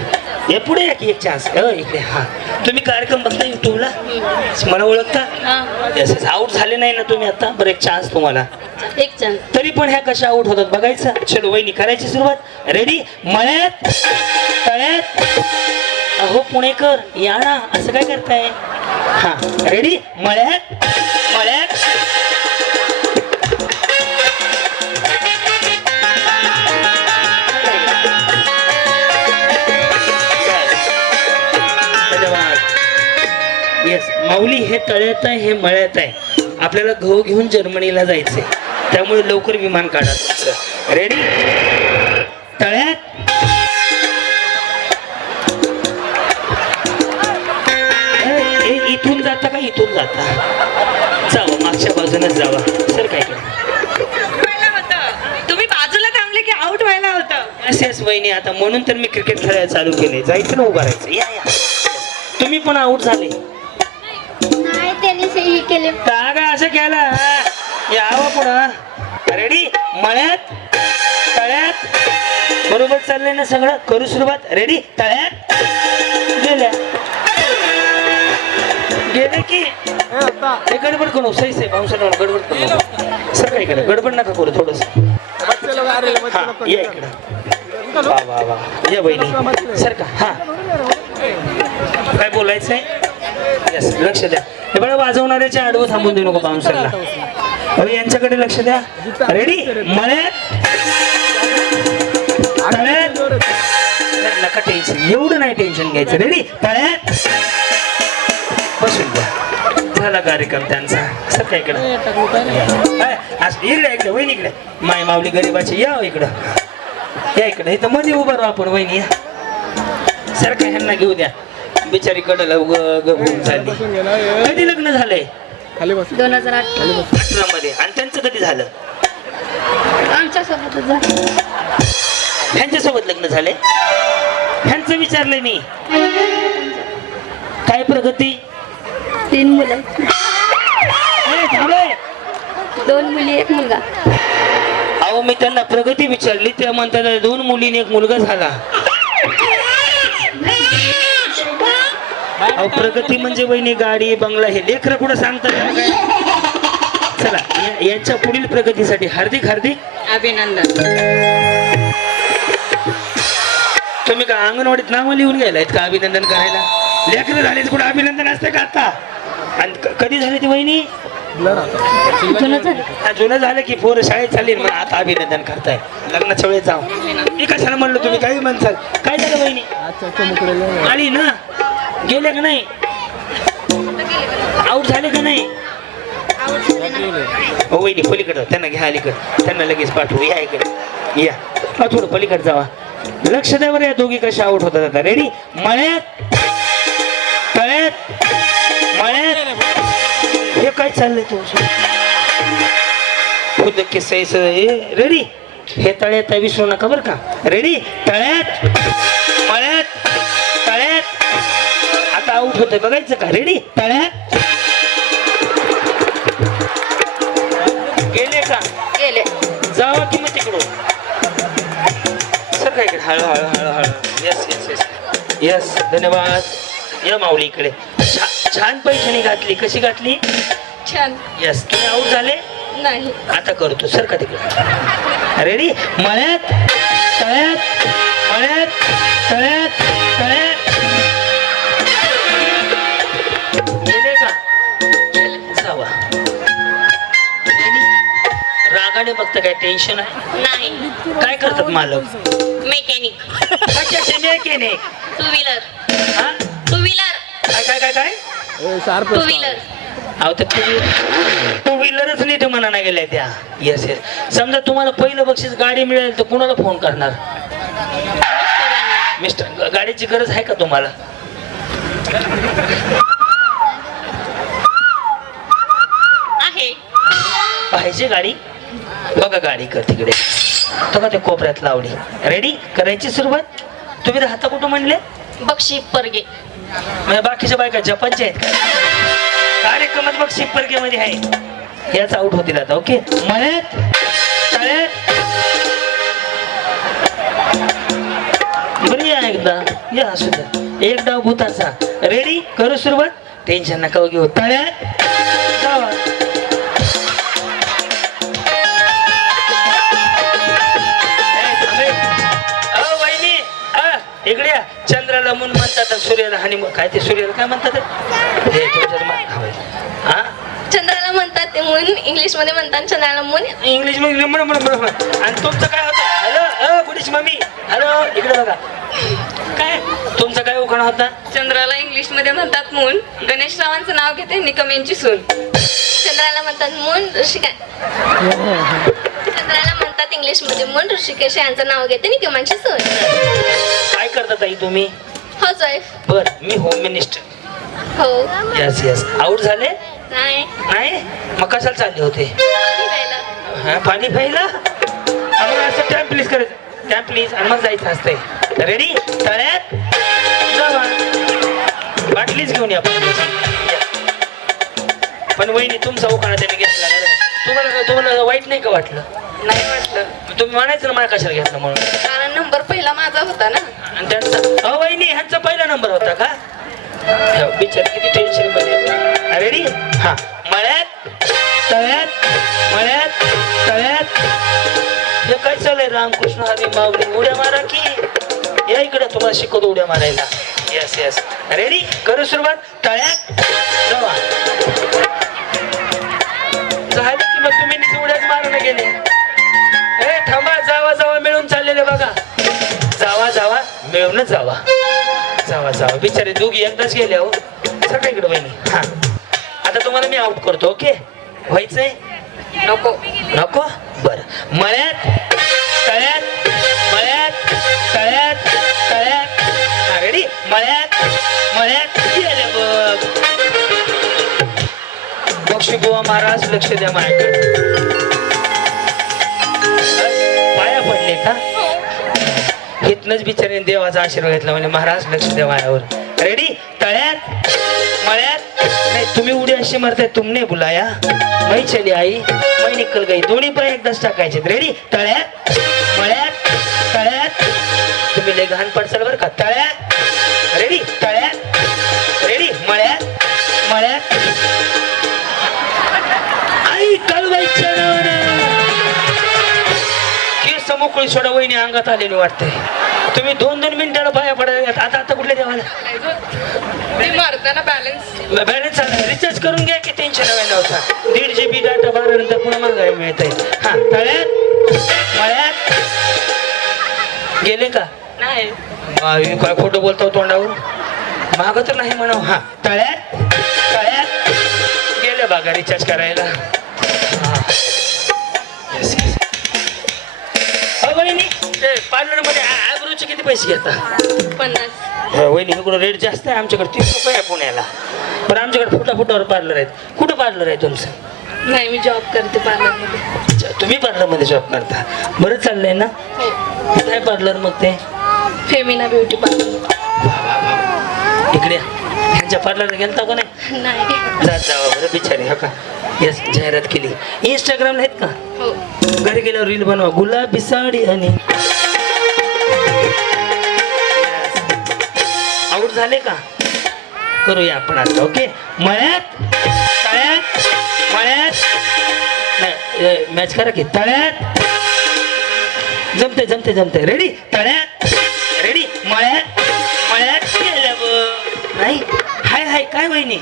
या पुढे या की एक चान्स. इकडे. हा, तुम्ही कार्यक्रम बघता युट्यूबला? मला ओळखता? आउट झाले नाही ना तुम्ही आता? बरं एक चान्स तुम्हाला. एक चान्स. तरी पण ह्या कशा आउट होतात बघायचं. चलो वहिनी, करायची सुरुवात. रेडी? मळ्यात. तळ्यात. अहो पुणेकर या ना, असं काय करताय? हा रेडी? मळ्यात. मळ्यात. येस. माऊली हे तळ्यात आहे, हे मळ्यात आहे. आपल्याला गहू घेऊन जर्मनीला जायचंय, त्यामुळे लवकर विमान काढा तुमचं. रेडी? तळ्यात. इथून जाता का? इथून जाता? जावा, मागच्या बाजूनच जावा. सर काय तुम्ही बाजूला थांबले की आउट व्हायला होतं. असेच वहिनी, आता म्हणून तर मी क्रिकेट खेळायला चालू केले. जायचं ना, उभा राहायचं. या या. तुम्ही पण आउट झाले? नाही, त्यांनी केले. का असं केलं? यावं पुढं. रेडी? मळ्यात. तळ्यात. बरोबर चाललंय ना सगळं? करू सुरुवात. रेडी? तळ्यात. गेल्या. गेले की हे गडबड करू. सही सही पावसाला गडबड करू. सर काय केलं? गडबड नका करू थोडस. या इकडं. वा वा वा. या बहिणी सर का. हा काय बोलायचंय? यस. लक्ष द्या. हे बघा, वाजवणाऱ्याच्या आडवं थांबून देऊ नको पावसाला. अरे यांच्याकडे लक्ष द्या. रेडी? मळ्यात. नका टेन्शन, एवढं नाही टेन्शन घ्यायचं. रेडी? तळ्यात. बसून द्या. झाला कार्यक्रम त्यांचा. सर काय इकडं. इकडे इकडे वहिनी इकडे. माय माऊली गरीबाची. या इकडं. या इकडे. इथं मध्ये उभं राहू आपण. वहिनी या. सर काय ह्यांना घेऊ द्या. बिचारी कडला गहून झाली. कधी लग्न झालंय? 2018 मध्ये. आणि त्यांचं कधी झालं? आमच्या सोबतच झालं. ह्यांच्यासोबत लग्न झाले? ह्यांचं विचारलंय मी. काय प्रगती? 3 मुलं. 2 मुली 1 मुलगा. अहो मी त्यांना प्रगती विचारली, ते म्हणतात 2 मुली आणि 1 मुलगा झाला. अहो प्रगती म्हणजे वहिनी गाडी बंगला, हे लेकरं कुठं सांगतात? चला यांच्या पुढील प्रगतीसाठी हार्दिक हार्दिक अभिनंदन. तुम्ही का अंगणवाडीत नावं लिहून गेलायत का अभिनंदन करायला? लेकरं झाले कुठं अभिनंदन असते का आता? आणि कधी झाली ती वहिनी? हा, जुनं झालं की पोरं शाळेत चालली मग आता अभिनंदन करताय. लग्नाच्या वेळेस जाऊ मी कशाला म्हणलो, तुम्ही काही म्हणसाल. काय झालं वहिनी? आली ना? गेले का नाही? आऊट झाले का नाही? हो वहिनी पलीकडं त्यांना घ्या, अलीकडं त्यांना लगेच पाठवू. या इकडे या, थोडं पलीकडे जावा. लक्ष द्या बरं, या दोघी कशा आऊट होतात आता. रेडी? मळ्यात तळ्यात मळ्यात. हे काय चाललंय तू खुद किस्सा रेडी? हे तळ्यात विसरू नका बरं का. रेडी? तळ्यात मळ्यात तळ्यात. आता आऊट होतंय बघायचं का? रेडी? तळ्यात. गेले का? गेले. जावा की मग तिकडून. सर काय इकडे हळू हळू हळू हळू. येस येस येस येस, धन्यवाद. या माऊली इकडे. छान पैठणी घातली. कशी घातली? छान. येस. तुम्ही आऊट झाले? नाही. आता करतो सर का तिकडे. रेडी? मळ्यात तळ्यात मळ्यात तळ्यात तळ्यात. गेले का? जावा. रागाने बघता काय टेन्शन आहे? नाही. काय करतात मालक? मेकॅनिक. कशाचे मेकॅनिक? Two wheeler. हा? Two wheeler. काय काय काय काय? Two wheeler. अहो तर टू व्हीलरच नीट म्हणा नाही गेल्या त्या. Yes yes. समजा तुम्हाला पहिलं बक्षीस गाडी मिळेल तर कुणाला फोन करणार? मिस्टर, गाडीची गरज आहे का तुम्हाला? आहे. पाहिजे गाडी? बघा गाडी कर तिकडे. बघा ते कोपऱ्यात लावली. रेडी? करायची सुरुवात. तुम्ही राहता कुठं म्हणले? बक्षी परगे. म्हणजे बाकीच्या बायका जपानच्या आहेत का? कार्यक्रमात बघ शिप्परके मध्ये आहे. याच आउट होतील आता. ओके? मळ्यात तळ्यात. बरी या एकदा या असू द्या. एक डाव भूताचा. रेडी? करू सुरुवात. टेन्शन नका घेऊ. तळ्यात जावा. इकडे या. चंद्राला मून म्हणतात, सूर्याला हानी. काय ते सूर्याला काय म्हणतात? हा, चंद्राला म्हणतात ते मून इंग्लिश मध्ये म्हणतात. चंद्राला मून इंग्लिश मध्ये आणि तुमचं काय होतं? Hello गुडीश mummy. हॅलो इकडे बघा. काय तुमचं काय उखाणा होता? चंद्राला इंग्लिश मध्ये म्हणतात मून. गणेश रावांचं नाव घेते निकम यांची सून. चंद्राला म्हणतात मून. चंद्राला म्हणतात इंग्लिश मध्ये मून. ऋषिकेश यांचं नाव घेते निकमांची सून. काय करता ताई तुम्ही? House wife. बर, मी होम मिनिस्टर. हो. Yes yes. आउट झाले? नाही. नाही? मग कशाला चालले होते? पाणी प्यायला. हा, पाणी प्यायला? आम्हाला असं टॅम्प प्लीज करायचं. टॅम्प प्लीज आणि मग जायचं असतंय. रेडी? तळ्यात जावा. बाटलीच घेऊन या पाण्याची. पण वहिनी तुमचा उखाणा त्याने घेतला नाही. तुम्हाला वाईट नाही का वाटलं? नाही वाटलं. तुम्ही म्हणायचं ना मला कशाला घेतलं म्हणून. कारण नंबर पहिला माझा होता ना. आणि त्यांचा वहिनी ह्यांचा पहिला नंबर होता का? बिचार किती टेन्शन मध्ये. रेडी? हा. मळ्यात तळ्यात मळ्यात तळ्यात. हे काय चाललंय? रामकृष्ण हरी माऊली. उड्या मारा की या इकडे, तुम्हाला शिकवतो उड्या मारायला. Yes yes. रेडी? करू सुरुवात. तळ्यात जावा. झालं की मग तुम्ही नीट उड्याच मारून गेले. ए थांबा. जावा जावा मिळून चाललेले बघा. जावा जावा मिळूनच जावा. जावा जावा. बिचारे दोघी एकदाच गेले. हो सगळ्या इकडे बहिणी. हा, आता तुम्हाला मी आउट करतो. ओके? व्हायचंय? नको. नको? बरं. मळ्यात तळ्यात मळ्यात तळ्यात तळ्यात. हा, रेडी? मळ्यात मळ्यात गेले बघ. बक्षी बुवा महाराज लक्ष द्या माझ्याकडे. पाया पडले का? इथनच बिचारीने देवाचा आशीर्वाद घेतला. म्हणजे महाराज लक्ष द्या माझ्यावर. रेडी? तळ्यात मळ्यात. नाही तुम्ही उडी अशी मारताय. तुमने बुलाया मैं चली आई मैं निकल गई. दोन्ही पण एकदाच टाकायचे. रेडी? तळ्यात मळ्यात तळ्यात. तुम्ही लय घाण पडचाल बरं का. तळ्यात. रेडी? तळ्यात. रेडी? मळ्यात मळ्यात. आई कळवायच्या नावानं केस मोकळी सोडा. वहिनी अंगात आलेली वाटते. तुम्ही 2-2 मिनिटाला पाया पडायला आता आता कुठल्या देवाला मी मारताना बॅलन्स बॅलन्स रिचार्ज करून घ्या की टेन्शन व्हायला होता 1.5 GB डाटा मारल्यानंतर पुन्हा मागायला मिळत आहे. हा तळ्यात मळ्यात गेले का नाही मी काय खोटं बोलतो तोंडावर माग तर नाही म्हणाव. हा तळ्यात तळ्यात गेले बघा रिचार्ज करायला. पार्लर मध्ये आयब्रोचे किती पैसे घेता 50. वहिनी इकडं रेट जास्त आहे आमच्याकडे 30 रुपये आहे पुण्याला पण आमच्याकडे फुटाफुटावर पार्लर आहेत. कुठं पार्लर आहे तुमचं नाही मी जॉब करते पार्लरमध्ये. अच्छा, तुम्ही पार्लर मध्ये जॉब करता बरं चाललंय ना हो काय पार्लर मग ते फेमिना ब्युटी पार्लर. इकडे ह्यांच्या पार्लरला गेलता का नाही नाही जात जावा बरं बिचारी. हा का यस जाहिरात केली इंस्टाग्रामला आहेत का हो घरी गेल्यावर रील बनवा गुलाबी साडी आणि आउट झाले का करूया आपण आता. ओके मळ्यात तळ्यात मळ्यात नाही मॅच करा की तळ्यात जमते जमते जमते रेडी तळ्यात रेडी मळ्यात मळ्यात नाही हाय हाय काय वहिनी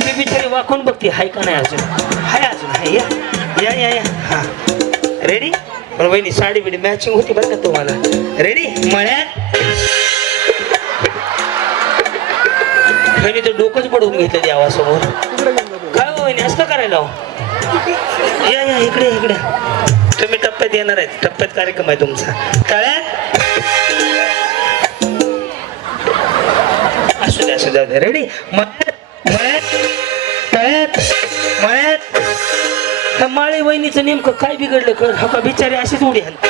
ती बिचारी वाकून बघते हाय का नाही अजून हाय अजून हाय या या या या हा रेडी पण वहिनी साडी बिडी मॅचिंग होती बरं का तुम्हाला. रेडी मळ्यात वहिनी तर डोकंच पडवून घेतलं देवासमोर. काय हो वहिनी असं करायला हो? या या इकडे इकडे तुम्ही टप्प्यात येणार आहेत टप्प्यात कार्यक्रम आहे तुमचा. तळ्यात असू द्या रेडी मळ्यात मळ्यात तळ्यात मळ्यात ह्या माळी वहिनीचं नेमकं काय बिघडलं कर हा का बिचारी अशीच उडी हलते.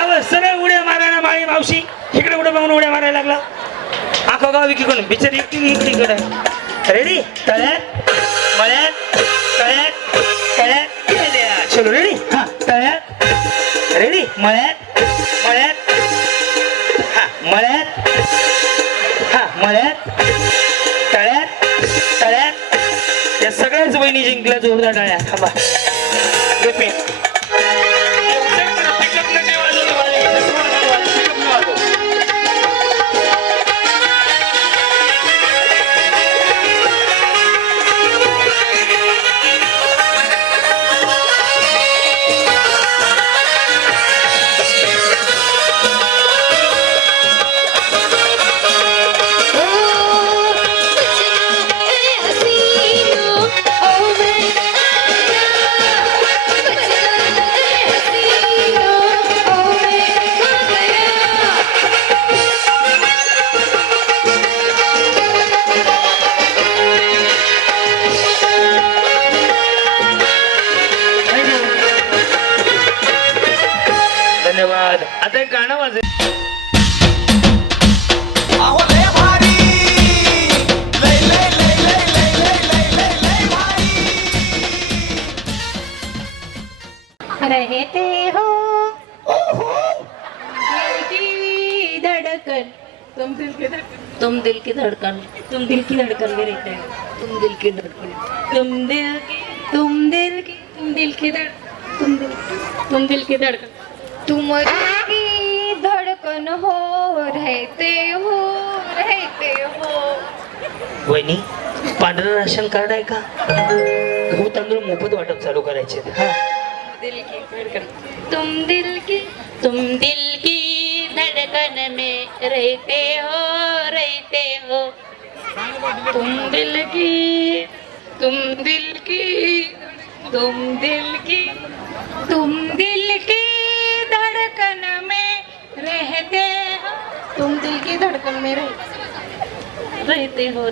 अव सरळ उड्या मारायला माळी मावशी इकडे उड्या बघून उड्या मारायला लागला आखा गाव इकडून बिचारी एकटी इकडे रेडी तळ्यात मळ्यात तळ्यात तळ्यात चलो रेडी हा तळ्यात रेडी मळ्यात मळ्यात हा मळ्यात हा मळ्यात तळ्यात तळ्यात या सगळ्याच वहिनी जिंकल्या जोरदार टाळ्या. थांबा धन्यवाद. आता एक गाणं वाजव. अहो लय भारी लय लय लय लय लय लय लय लय लय भारी. रहते हो दिल की धड़कन तुम दिल की धड़कन तुम दिल की धड़कन तुम दिल की धड़कन में रहते हो तुम दिल की धड़कन तुम दिल की तुम दिल की तुम दिल की धड़कन तुम दिल की धड़कन तुम दिल की धड़कन हो रहते हो. वहिनी पांढरं राशन कार्ड आहे का गहू तांदूळ मोफत वाटप चालू करायचे. हा दिल की धड़कन तुम दिल की धड़कन में रहते हो तुम दिल की तुम दिल की तुम दिल की तुम दिल की धड़कन में रहते हो. तुम दिल की धड़कन में रहते हो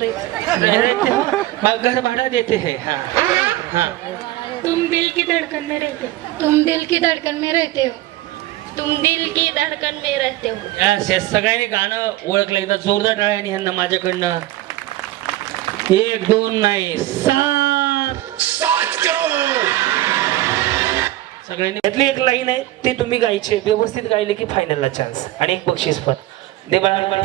मग घर भाडा देते है. हा हा तुम दिल की धड़कन में रहते हो तुम दिल की धड़कन में रहते हो. तुम दिल की धड़कन में रहते हो. यस यस सगळ्यांनी गाणं ओळखलं एकदा जोरदार टाळ्या आणि ह्यांना माझ्याकडनं 1 2 नाही 7 सगळ्यांनी यातली एक लाईन आहे ती तुम्ही गायची व्यवस्थित गायले की फायनलला चान्स आणि एक बक्षीस पण दे बाळा.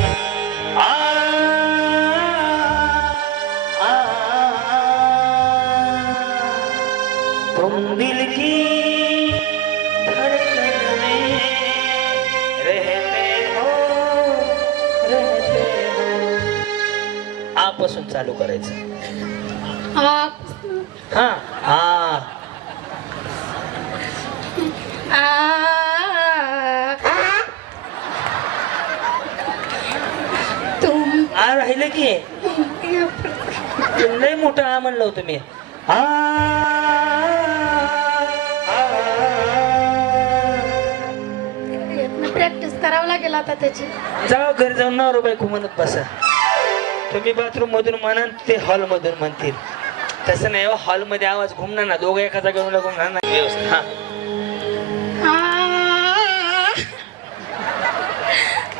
तुम दिल की धड़कन में पासून चालू करायचं. आ हा आ तुम आ राहिलं की लय मोठं आ म्हणलं होतं मी. आ प्रॅक्टिस करावं लागेल आता त्याची. जाऊ घरी जाऊन नवरा बायको म्हणत बसा. तुम्ही बाथरूम मधून म्हणाल ते हॉल मधून म्हणतील. तसं नाही, हॉल मध्ये आवाज घुमणार ना, दोघं एका जागेवर घुमणार ना व्यवस्थित. हा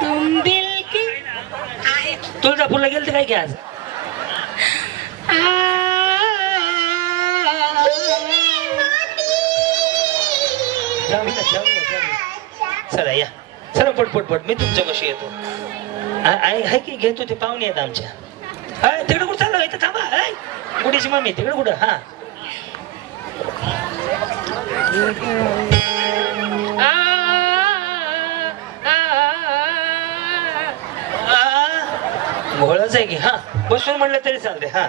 तुम दिल की तुळजापूरला गेलते काय की आज? जाऊ चला या, चला पटपट मी तुमच्या कशी येतो. आहे की घेतो, ते पाहुणे आहेत आमच्या. तिकडे कुठं चाललं इथं थांबा. गुडीची मम्मी तिकडे कुठं? हा घोळच आहे की. हा बसून म्हणलं तरी चालते. हा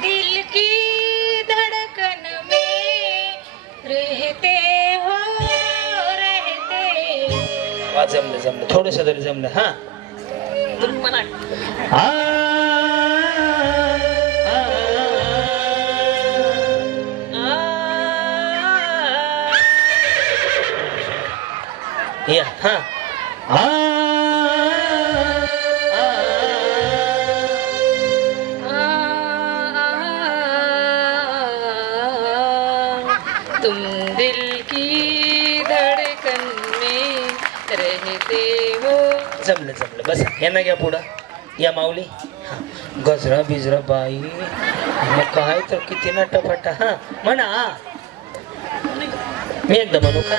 दिल की धड़कन में रहते हो रहते. जमलं थोडस तरी जमलं. हा या हा तुम दिल की धड़कन में रहते हो. जमलं बस. यांना घ्या पुढं. या माऊली. हा गजरा बिजरा बाई मग काय तर किती नटाफटा. हा म्हणा. मी एकदा म्हणू का?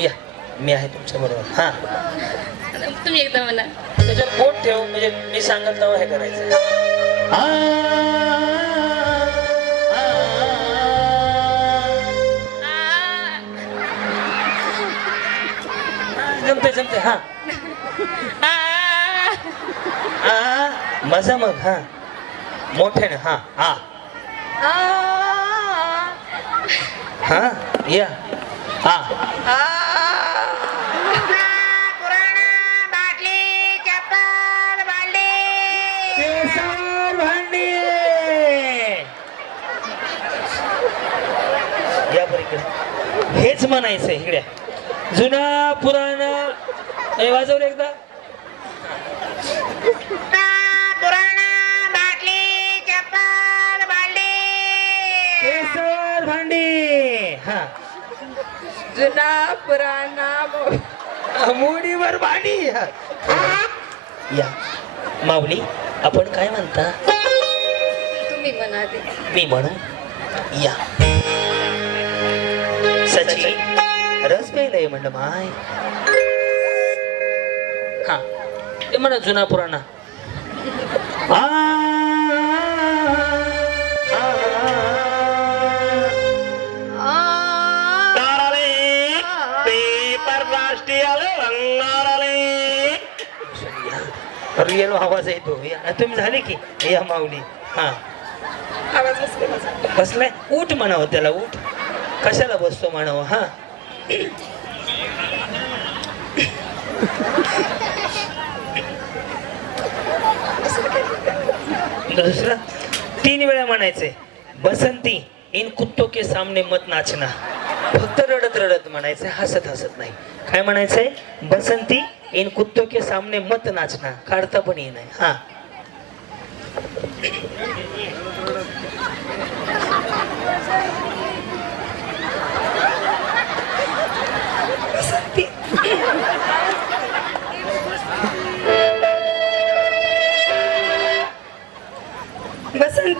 या मी आहे तुमच्या बरोबर. हा तुम्ही एकदा म्हणा. त्याच्यावर बोट ठेव, म्हणजे मी सांगत तेव्हा हे करायचं. जमते. हा मजा मग. हा मोठे ना. हा हा या. हा भांडी या बरं. हेच म्हणायचंय इकडे. जुना पुराण वाजवलं एकदा. केसर भांडी. हा जुना पुराणा मोडीवर भांडी. या माऊली आपण काय म्हणता? तुम्ही म्हणा ते. मी म्हणू. या सची रस प्यायलाय म्हणलं माय. हा ते म्हणा जुना पुराणा. रिअल आवाज येतो. तुम्ही झाले की या माऊली. हा बसलाय. उठ म्हणावं त्याला. उठ कशाला बसतो म्हणावं. हा दुसरं 3 वेळा म्हणायचंय. बसंती इन कुत्तों के सामने मत नाचना. फक्त रडत रडत म्हणायचंय, हसत हसत नाही. काय म्हणायचंय? बसंती इन कुत्तों के सामने मत नाचना. काढता पण ये नाही. हा बसंती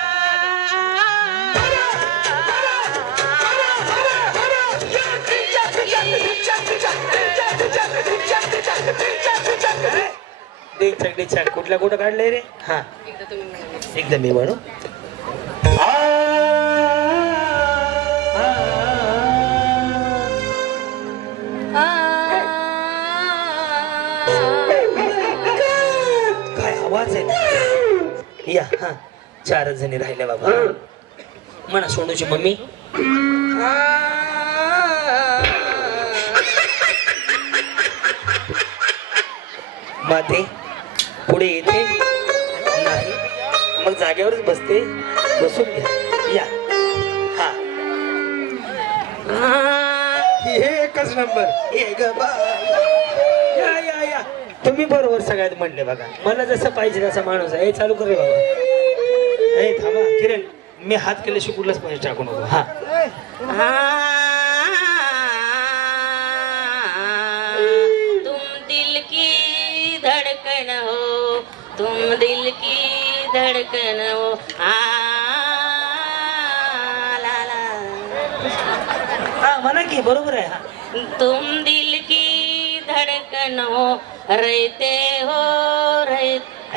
डिचक कुठल्या कुठं काढलंय रे हा एकदम मी म्हणू काय आवाज आहे या हा 4 जणी राहिल्या बाबा म्हणा सोनूची मम्मी माते पुढे येते नाही मग जागेवरच बसते बसून घ्या या हा हे एकच नंबर या या या तुम्ही बरोबर सगळ्यात म्हणले बघा मला जसं पाहिजे तसा माणूस आहे चालू कर रे बाबा ए थांबा किरण मी हात केल्याशिवाय कुठलाच पैसे टाकू नको हा तुम दिल की धड़कन हो तुम दिल की धड़कन हो ला ला हा म्हणा की बरोबर आहे हा तुम दिल की धड़कन हो रहते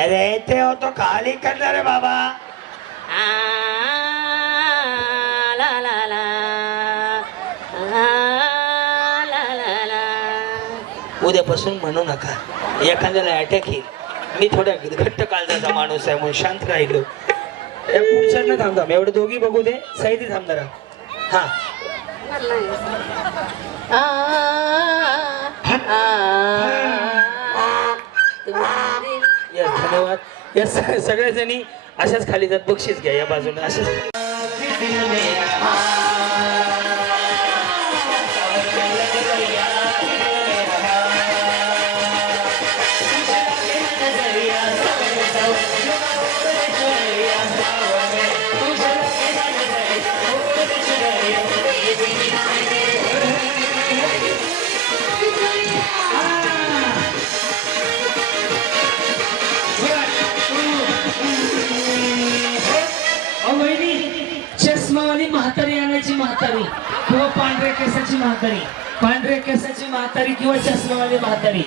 अरे ते हो तो खाली करणार रे बाबा ला ला ला ला ला ला उद्यापासून म्हणू नका एखाद्याला अटॅक येईल मी थोड्या घट्ट काळजाचा माणूस आहे म्हणून शांत राहिलो या पुढच्या थांबता एवढे दोघी बघू दे साहित्य थांबणार हा यस धन्यवाद या सगळ्या जणी अशाच खाली जात बक्षीस घ्या या बाजूने अशाच चष्मावाली म्हातारी आणायची म्हातारी किंवा पांढऱ्या केसाची म्हातारी पांढऱ्या केसाची म्हातारी किंवा चष्मावाली म्हातारी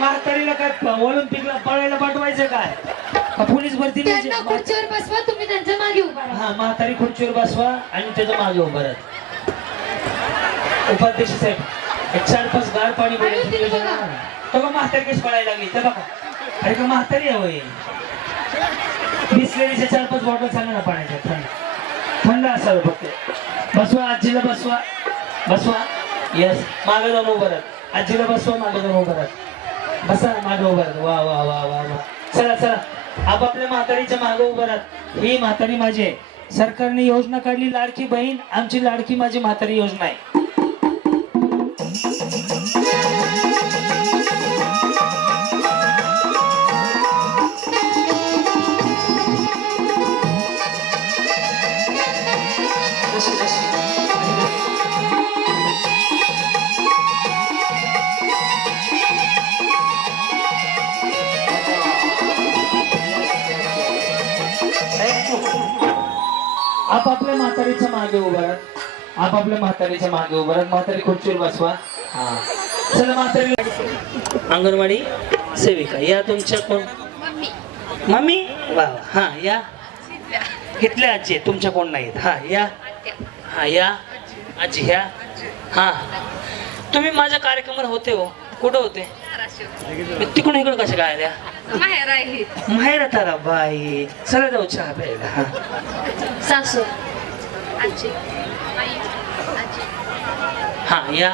म्हातारीला काय ऑलिम्पिकला पळायला पाठवायचं काय का पोलीस भरती त्यांना खुर्चीवर बसवा तुम्ही त्यांच्या मागे उभा राहा हा म्हातारी खुर्चीवर बसवा आणि त्याच्या मागे उभं राहा उपाध्यक्ष साहेब एक 4-5 गार पाणी तो का म्हातारी केस पळायला लागली तर बघा अरे का म्हातारी आहे होय बिसलेरीच्या 4-5 बॉटल सांगा ना पाण्याच्या थंड थंड असावं फक्त बसवा आजीला बसवा बसवा यस मागे जाऊन उभं राहा आजीला बसवा मागे जाऊन उभं राहा बसा मागे उभं राहा वा वा वा वा वा चला चला आपापल्या म्हातारीच्या मागे उभं राहा ही म्हातारी माझी आहे सरकारने योजना काढली लाडकी बहीण आमची लाडकी माझी म्हातारी योजना आहे आपापल्या म्हातारीच्या मागे उभं राहा आपापल्या म्हातारीच्या मागे उभं राहा म्हातारी खुर्चीवर बसवा हा चला म्हातारी अंगणवाडी सेविका या तुमच्या कोण मम्मी वा हा या घेतल्या आजी तुमच्या कोण नाहीत हा या आजी ह्या हा तुम्ही माझ्या कार्यक्रमावर होते हो कुठं होते तिकडून इकडं कशा काय आल्या माहेर तारा बाई चला जाऊ चहा प्यायला हा सासू आजी हा या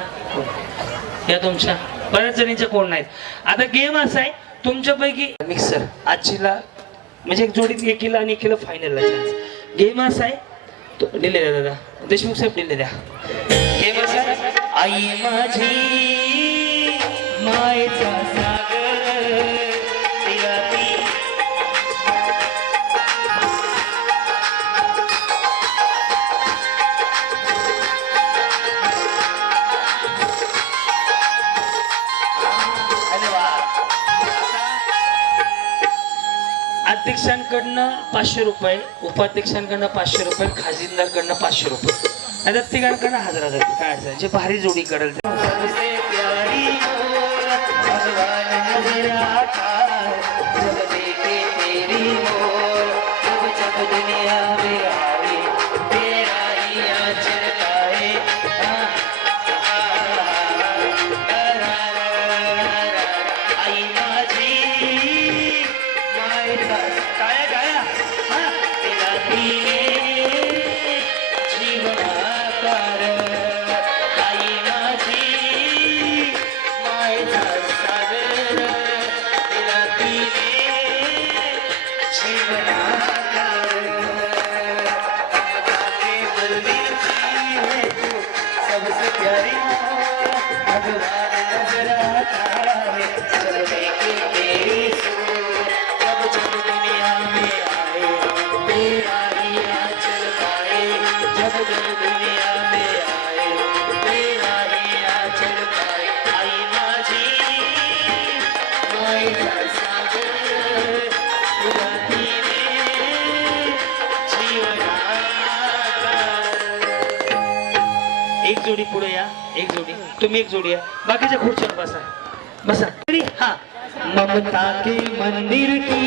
तुमच्या बऱ्याच जणींच्या कोण नाहीत आता गेम असा आहे तुमच्यापैकी मिक्सर आजीला म्हणजे एक जोडीत एकीला आणि एकीला फायनलला चान्स गेम असा आहे तो दिले द्या दादा देशमुख साहेब दिले द्या गेम असा आहे आई माझी मायेचा सागर तिला ती अध्यक्षांकडनं 500 रुपये, उपाध्यक्षांकडनं 500 रुपये, खासदारकडनं 500 रुपये, आता तिघांकडनं 1000 रुपये. काय असेल जे भारी जोडी करेल ते. सबसे प्यारी मोर, भगवान नजर आता, जब देखे तेरी मोर, जब दुनिया में आए, तेरा ही आंचल पाए. आई माझी मायेचा काय गाया तिला तिने जीव आकार. आई माझी मायेचा सागर, तिला तिने जीव आकार. सबसे प्यारी भगवान नजर आता है, चल देखे तेरी सूरत, जब जब दुनिया में आए, तेरा ही आंचल पाए. जब जब दुनिया में आए, तेरा ही आंचल पाए. आई माझी मायेचा सागर, तुला तिने जीवन आकार. एक जोडी पुढे या, एक जोडी तुम्ही, एक जोडी या, बाकीच्या खुर्चीवर बसा बसा. हा, ममता के मंदिर की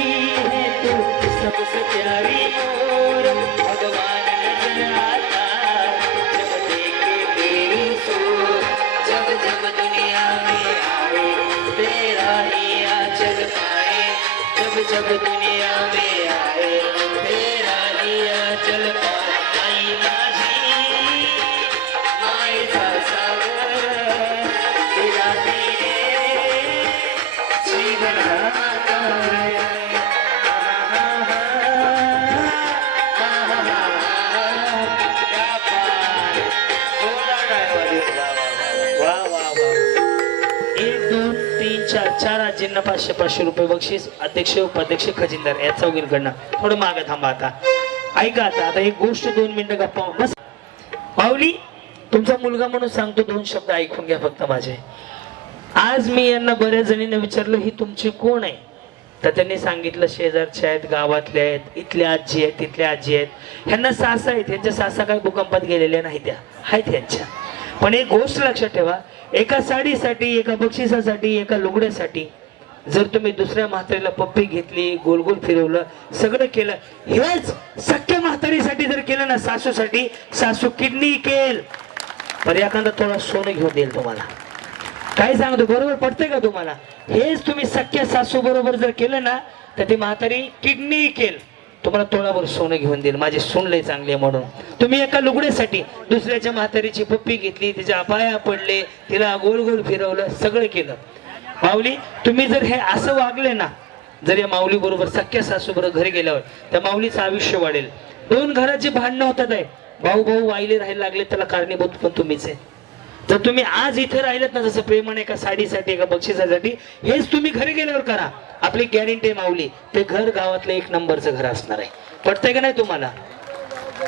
है तू, सबसे प्यारी मोर, भगवान नजर आता, जब देखे तेरी सूरत, जब जब दुनिया में आए, तेरा ही आंचल पाए. जब जब दुनिया में आए, तेरा ही आंचल पाए. आई माझी मायेचा सागर, तिला तिने जीवन आकार. क्या बात. बोला driver. वा वा वा. 1 2 3 4 4 आजींना 500 रुपये बक्षीस, अध्यक्ष उपाध्यक्ष खजिनदार या चौघींकडनं. थोडं मागे थांबा आता. ऐका आता एक गोष्ट 2 मिनिटं गप्पा बस. माऊली, तुमचा मुलगा म्हणून सांगतो, 2 शब्द ऐकून घ्या फक्त माझे. आज मी यांना बऱ्याच जणींना विचारलं ही तुमची कोण आहे, तर त्यांनी सांगितलं शेजारच्या आहेत, गावातल्या आहेत, इथल्या आजी आहेत, तिथल्या आजी आहेत. ह्यांना सासा आहेत, त्यांच्या सासा काय भूकंपात गेलेल्या नाही, त्या आहेत त्यांच्या. पण एक गोष्ट लक्षात ठेवा, एका साडीसाठी, एका बक्षिसासाठी, एका लुगड्यासाठी जर तुम्ही दुसऱ्या म्हातारीला पप्पी घेतली, गोल गोल फिरवलं, सगळं केलं, हेच सख्या म्हातारीसाठी जर केलं ना, सासूसाठी, सासू किडनी केल पर एखादा थोडा सोनं घेऊन देईल तुम्हाला. काय सांगतो, बरोबर पडतंय का तुम्हाला? हेच तुम्ही सख्या सासू बरोबर जर केलं ना, तर ती म्हातारी किडनी केल तुम्हाला तोळावर सोनं घेऊन देईल. माझी सून लय चांगली आहे म्हणून. तुम्ही एका लुगड्यासाठी दुसऱ्याच्या म्हातारीची पप्पी घेतली, तिच्या पाया पडले, तिला गोल गोल फिरवलं, सगळं केलं. माऊली, तुम्ही जर हे असं वागले ना, जर या माऊली बरोबर सख्या सासू बरोबर घरी गेल्यावर त्या माऊलीचं आयुष्य वाढेल. 2 घराची भांडणं होतात आहे, भाऊ भाऊ वाईले राहायला लागले, त्याला कारणीभूत पण तुम्हीच आहे. जर तुम्ही आज इथे राहिलेत ना, जसं प्रेमाने एका साडीसाठी, एका बक्षिसासाठी, हेच तुम्ही घरी गेल्यावर करा, आपली गॅरंटी माऊली, ते घर गावातलं 1 नंबरचं घर असणार आहे. पटतंय का नाही तुम्हाला?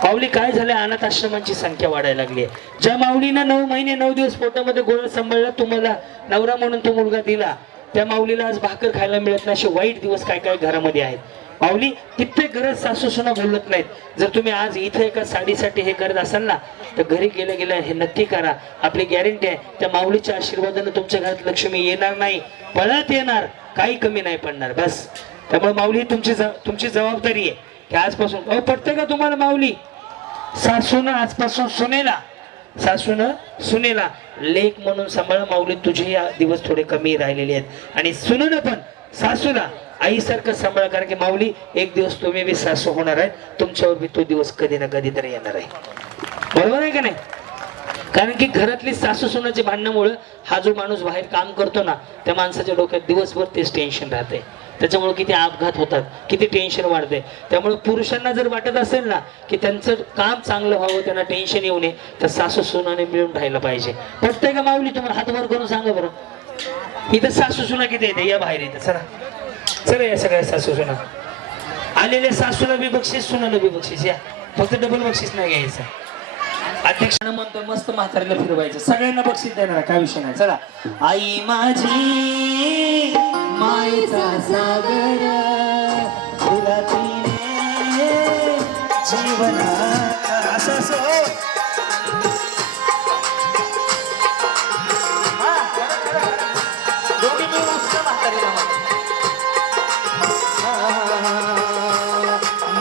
माऊली, काय झालंय, अनाथ आश्रमांची संख्या वाढायला लागली आहे. ज्या माऊलीनं 9 महिने 9 दिवस पोटामध्ये गोळा सांभाळला, तुम्हाला नवरा म्हणून तो मुलगा दिला, त्या माऊलीला आज भाकर खायला मिळत नाही. असे वाईट दिवस काय काय घरामध्ये आहेत. माऊली, कित्येक घरात सासू सुना बोलत नाहीत. जर तुम्ही आज इथे एका साडीसाठी हे करत असाल ना, तर घरी गेल्या गेल्या हे नक्की करा. आपली गॅरंटी आहे, त्या माऊलीच्या आशीर्वादाने तुमच्या घरात लक्ष्मी येणार नाही, पळत येणार, काही कमी नाही पडणार. बस, त्यामुळे माऊली तुमची जबाबदारी आहे की आजपासून, पडतंय का तुम्हाला माऊली? सासून आजपासून सुनेला लेख म्हणून सांभाळ. माऊली, तुझे या दिवस थोडे कमी राहिलेले आहेत, आणि सुनेनं पण सासूला आईसारखं सांभाळ. कारण की माऊली, एक दिवस तुम्ही बी सासू होणार आहे, तुमच्यावर बी तो दिवस कधी ना कधी तरी येणार आहे. बरोबर आहे का नाही? कारण की घरातली सासू सुनाच्या भांडणामुळे हा जो माणूस बाहेर काम करतो ना, त्या माणसाच्या डोक्यात दिवसभर तेच टेन्शन राहते. त्याच्यामुळे किती अपघात होतात, किती टेन्शन वाढते. त्यामुळे पुरुषांना जर वाटत असेल ना की त्यांचं काम चांगलं व्हावं, त्यांना टेन्शन येऊ नये, तर सासू सुनाने मिळून राहायला पाहिजे. पटतंय का माऊली? तुम्हाला हात वर करून सांगा बरं. इथं सासू सुना किती येते, या बाहेर येते. चला चला, या सगळ्या सासू सुना आलेल्या, सासूला बी बक्षीस, सुनाला बी बक्षीस. या, फक्त डबल बक्षीस नाही घ्यायचं. अध्यक्षानं म्हणतो मस्त म्हातारीला फिरवायचं, सगळ्यांना बक्षीस देणार, काय विषय नाही. चला. आई माझी मायेचा सागर, दिला तिने जीवनात असं असं हो. हा, दोघी मिळून उचला म्हातारीला मग.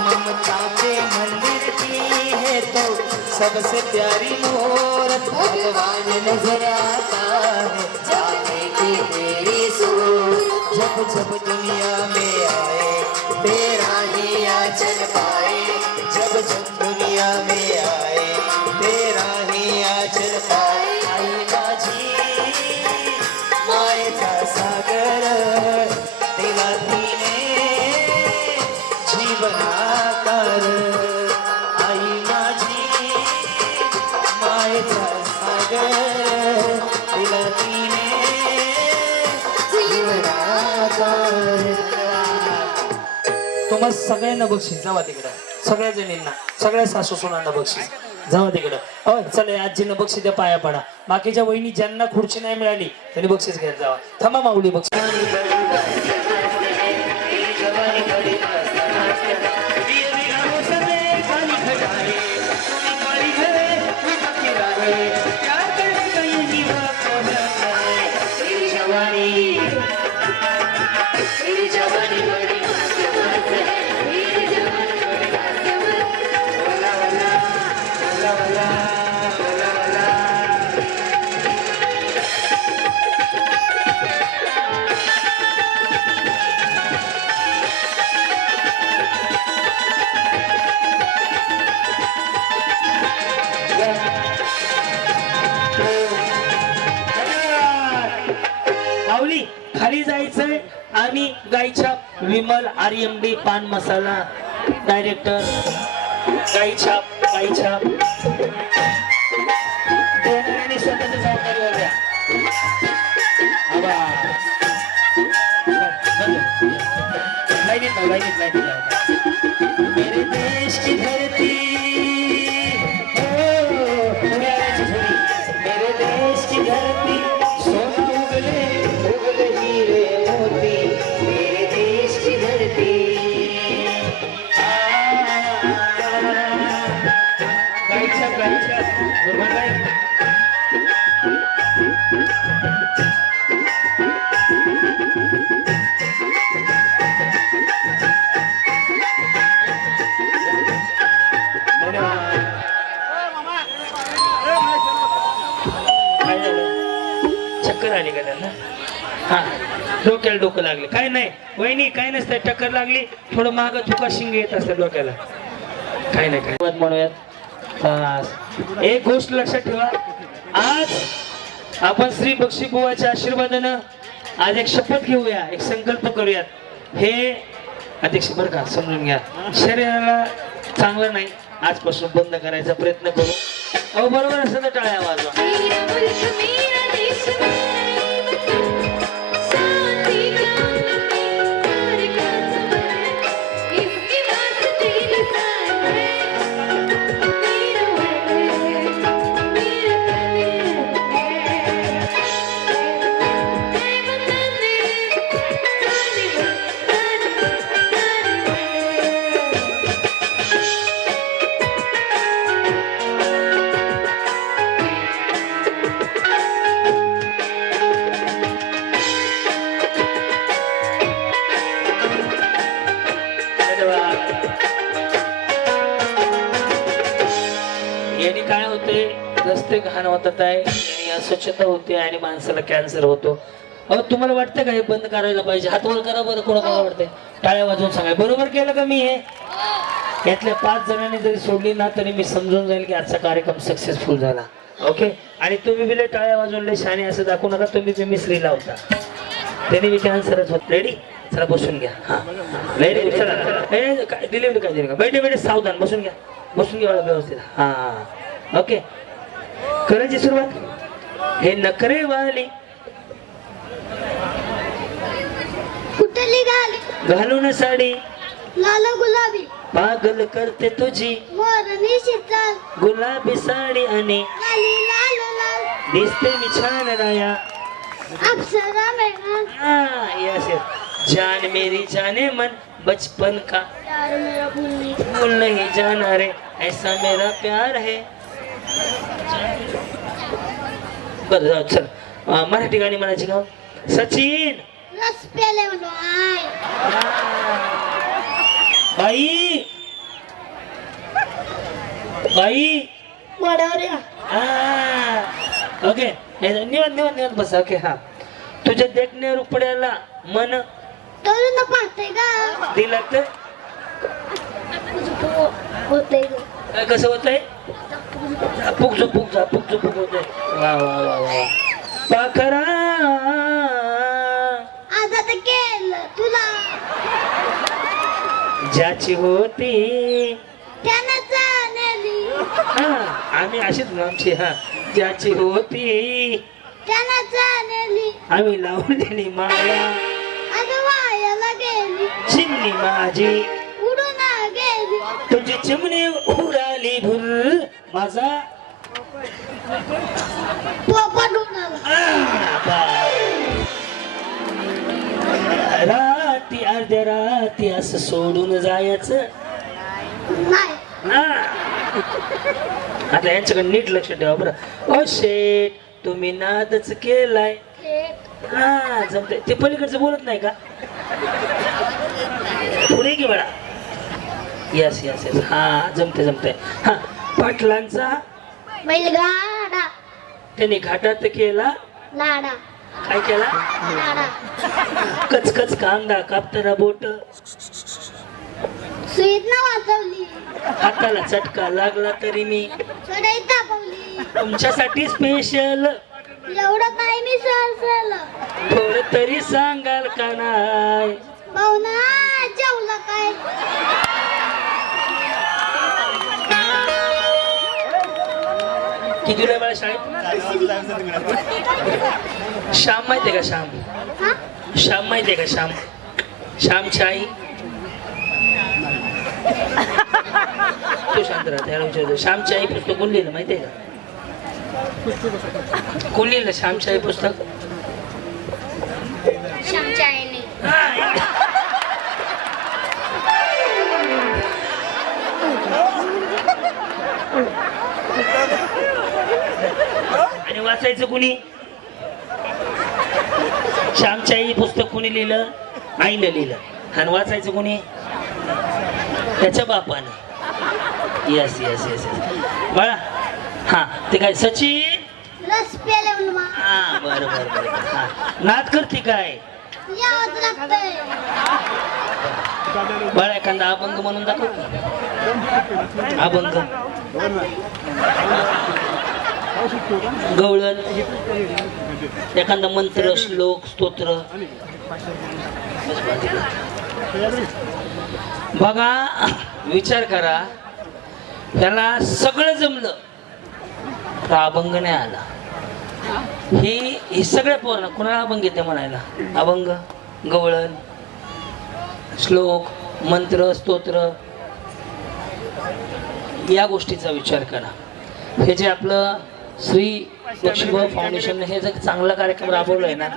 ममता के मंदिर की है तो सबसे प्यारी मूरत भगवान नजर आता है जाने की तेरी सूरत जब जब दुनिया में आए तेरा ही आंचल पाए जब जब दुनिया में आए तेरा ही आंचल पाए आई माझी मायेचा सागर तिला तिने जीवनाकार आई माझी मायेचा सागर तिला तिने तुम्हा सगळ्यांना बक्षीस जावा तिकडं सगळ्या जणींना सगळ्या सासू सुनांना बक्षीस जावा तिकडं हो चला आजीनं बक्षीस द्या पाया पडा बाकीच्या वहिनी ज्यांना खुर्ची नाही मिळाली त्यांनी बक्षीस घ्यायला जावा थांबा माऊली बक्षीस माऊली खाली जायचंय आणि गाईच्या विमल RMD पान मसाला डायरेक्टर गाईछाप देणाऱ्याने स्वतःच्या जबाबदारीवर द्या. लाईनीत मेरे देश की धरती मेरे देश की धरती सोना उगले हीरे मोती मेरे देश की धरती गाईच्या चक्कर आली का त्यांना हा डोक्याला डोकं लागले काय नाही वहिनी काय नसतं टक्कर लागली थोडं माग चुका शिंग येत असतं डोक्याला काय नाही काय म्हणूयात एक गोष्ट लक्षात ठेवा आज आपण श्री बक्षी बुवाच्या आशीर्वादानं आज एक शपथ घेऊया एक संकल्प करूयात हे अध्यक्ष बरं का समजून घ्या शरीराला चांगलं नाही आजपासून बंद करायचा प्रयत्न करू अहो बरोबर असं तर टाळ्या वाजवा याने काय होते रस्ते घाण होतात आहे आणि अस्वच्छता होते आणि माणसाला कॅन्सर होतो अहो तुम्हाला वाटतं का हे बंद करायला पाहिजे हात वर करा बरं कोणाला वाटतंय टाळ्या वाजवून सांगा बरोबर केलं का मी हे यातल्या 5 जणांनी जरी सोडली ना तरी मी समजून जाईल की आजचा कार्यक्रम सक्सेसफुल झाला ओके आणि तुम्ही बिले टाळ्या वाजवले शाने असं दाखवू नका तुम्ही मिसरी लावता त्याने मी कॅन्सरच होत रेडी चला बसून घ्या हा रेडी चला डिलिव्हरी काय दिली का बैठे सावधान बसून घ्या व्यवस्थित हा ओके करायची सुरुवात हे नखरे वाली कुठली घालून साडी लाल गुलाबी पागल करते तुझी मोरनी शीतल गुलाबी साडी आणि लाली लाल लाल दिसते मी छान राया अप्सरा मेहमान यस जान मेरी जाने मन बचपन का प्यार मेरा भूल नहीं जाना रे ऐसा मेरा प्यार है. बरं जाऊ चल. मराठी गाणी म्हणायची का? सचिन रस प्याले म्हणून आय बाई बाई वडावर या. ओके निवांत बस. ओके हा. तुझ्या देखण्या रुपड्याला मन तरुण पाहते का दिला तर होते काय कसं होतंय? झपुक झपुक होतंय. वा वा वा वा. पाखरा आज आता केलं तुला ज्याची होती त्यानं जाणली हा आम्ही अशीच आमची हा ज्याची होती त्यानं जाणली आम्ही लावून दिली माया आज वायाला गेली चिमणी माझी उडून गेली तुझी चिमणी उडाली भुर माझा पोपट उडाला. राती अर्ध्या राती असं सोडून जायचं नाही हा. आता यांच्याकडे नीट लक्ष ठेवा बरं. ओ शेट तुम्ही नादच केलाय. हा जमतंय. ते पलीकडचं बोलत नाही का? पुढे की बडा. यस यस यस हा जमतंय. हा पाटलांचा बैलगाडा त्यांनी घाटात केला लाडा काय केला? लाडा कचकच कांदा कापताना बोट सुईत ना वाचवली हाताला चटका लागला तरी मी चढाई तापवली तुमच्यासाठी स्पेशल एवढं काय मी सहल थोडं तरी सांगाल का नाही? पाहुणा जेवला काय किती वेळा शाळेत? श्याम माहितीये का? श्याम माहितीये का? श्यामची आई. तो शांत राहते याला विचारतो. श्यामची आई पुस्तक कोण लिहिलं माहितीये का? कोण लिहिलं श्यामची आई पुस्तक? श्यामच्या आईने आणि वाचायचं कुणी? श्यामची आई पुस्तक कोणी लिहिलं? आईनं लिहिलं. आणि वाचायचं कोणी? त्याच्या बापाने. यस यस यस यस बाळा. हा ते काय सचिन रस प्याले म्हणून हा बरं हा नाद करते काय? यावंच लागतंय. बाळा एखादा अभंग म्हणून दाखव की. अभंग गवळण एखादा मंत्र श्लोक स्तोत्र बघा. विचार करा त्याला सगळं जमलं तर अभंग नाही आला. ही सगळ्या पोरांना कुणाला अभंग येते म्हणायला? अभंग गवळण श्लोक मंत्र स्तोत्र या गोष्टीचा विचार करा. हे जे आपलं श्री बक्षीभाऊ फाउंडेशनने हे जर चांगला कार्यक्रम राबवलाय ना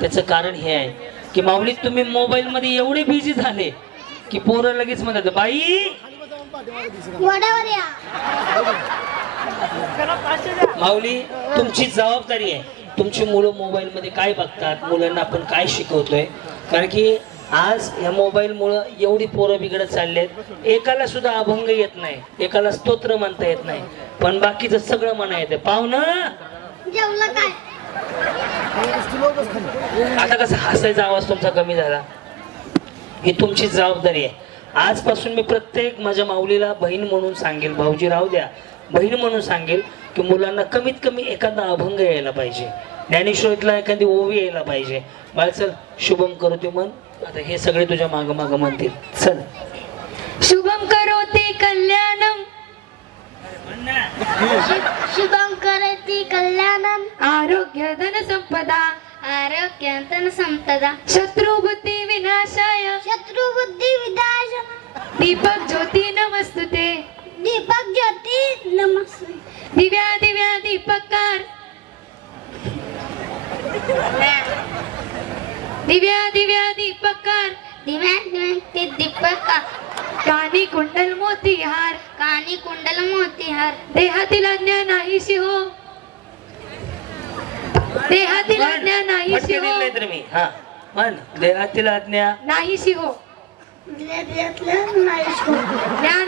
त्याचं कारण हे आहे की माऊलीत तुम्ही मोबाईल मध्ये एवढे बिझी झाले की पोरं लगेच म्हणतात बाई वडावर या. माऊली तुमची जबाबदारी आहे. तुमची मुलं मोबाईल मध्ये काय बघतात, मुलांना आपण काय शिकवतोय. कारण की आज या मोबाईल मुळे एवढी पोरं बिघडत चाललेत. एकाला सुद्धा अभंग येत नाही, एकाला स्तोत्र म्हणता येत नाही, पण बाकीचं सगळं म्हणा येते. पाहुणं जेवला काय? आता कसं हसायचा आवाज तुमचा कमी झाला. ही तुमची जबाबदारी आहे. आजपासून मी प्रत्येक माझ्या माऊलीला बहीण म्हणून सांगेल, भाऊजी राहू द्या, बहीण म्हणून सांगेल की मुलांना कमीत कमी एखादा अभंग यायला पाहिजे, ज्ञानेश्वरीतला एखादी ओवी यायला पाहिजे. बाळ चल शुभम करोती म्हण. आता हे सगळे तुझ्या माग माग म्हणतील. चल शुभम करोति कल्याणम शुभम करती कल्याणम आरोग्य धन संपदा आरोग्य धन संपदा शत्रु बुद्धी विनाशाय शत्रु बुद्धी विनाश दीपक ज्योती नमस्तुते दीपक ज्योती नमस्ते दिव्या दिव्या दीपकार दिव्या दिव्या दीपकार दिव्या दिव्या ते दीपक कानी कुंडल मोतीहार, कानी कुंडल मोतीहार, देहातील आज्ञा नाहीशी हो, देहातील आज्ञा नाहीशी हो, तर मी हा म्हण देहातील आज्ञा नाहीशी हो, ज्ञान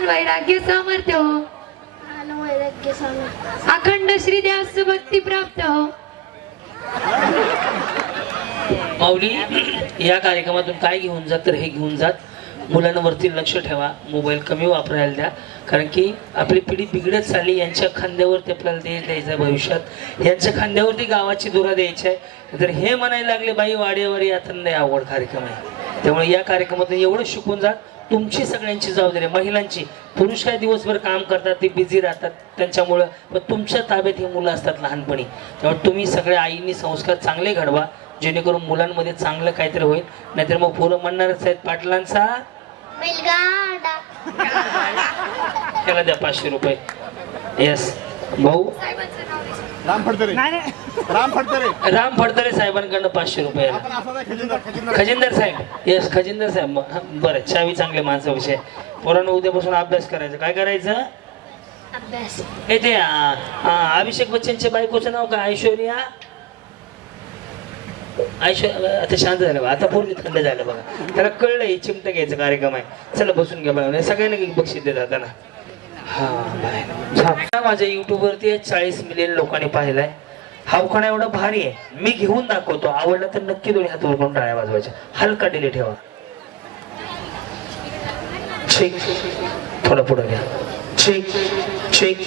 वैराग्य सामर्थ्य हो, वैराग्य सामर्थ्य, अखंड श्री ध्यास भक्ती प्राप्त हो. माऊली या कार्यक्रमातून काय घेऊन जात तर हे घेऊन जात. मुलांवरती लक्ष ठेवा, मोबाईल कमी वापरायला द्या, कारण की आपली पिढी बिघडत चालली. यांच्या खांद्यावरती आपल्याला देश द्यायचा आहे भविष्यात, यांच्या खांद्यावरती गावाची दुरा द्यायची आहे. तर हे म्हणायला लागले बाई वाडेवारी आता नाही आवड कार्यक्रम आहे. त्यामुळे या कार्यक्रमातून एवढं शिकून जात. तुमची सगळ्यांची जबाबदारी आहे, महिलांची. पुरुष काय दिवसभर काम करतात, ते बिझी राहतात त्यांच्यामुळं, पण तुमच्या ताब्यात ही मुलं असतात लहानपणी. त्यामुळे तुम्ही सगळ्या आईंनी संस्कार चांगले घडवा, जेणेकरून मुलांमध्ये चांगलं काहीतरी होईल. नाहीतर मग पोरं म्हणणारच आहेत पाटलांचा बैलगाडा. त्याला द्या 500 रुपये. येस भाऊ राम फडतरे राम फडतरे साहेबांकडनं 500 रुपये. खजिंदर साहेब. येस खजिंदर साहेब. बरं चावी चांगले माणसाविषयी. पोरांना उद्यापासून अभ्यास करायचा. काय करायचं? अभ्यास. हे ते अभिषेक बच्चनच्या बायकोचं नाव काय? ऐश्वर्या. आता शांत झालं बघा, आता पूर्ण थंड झालं बघा. त्याला कळलंय चिमटा घ्यायचा कार्यक्रम आहे. चला बसून घ्या बघा, सगळ्यांना बक्षीस देतात ना. हा माझ्या युट्यूब वरती 40 मिलियन लोकांनी पाहिलाय. हा उखाणा एवढा भारी आहे, मी घेऊन दाखवतो. आवडला तर नक्की दोन्ही हात वर करून टाळ्या वाजवायच्या. हलका डिले ठेवा. ठीक, थोडा पुढे घ्या. ठीक ठीक,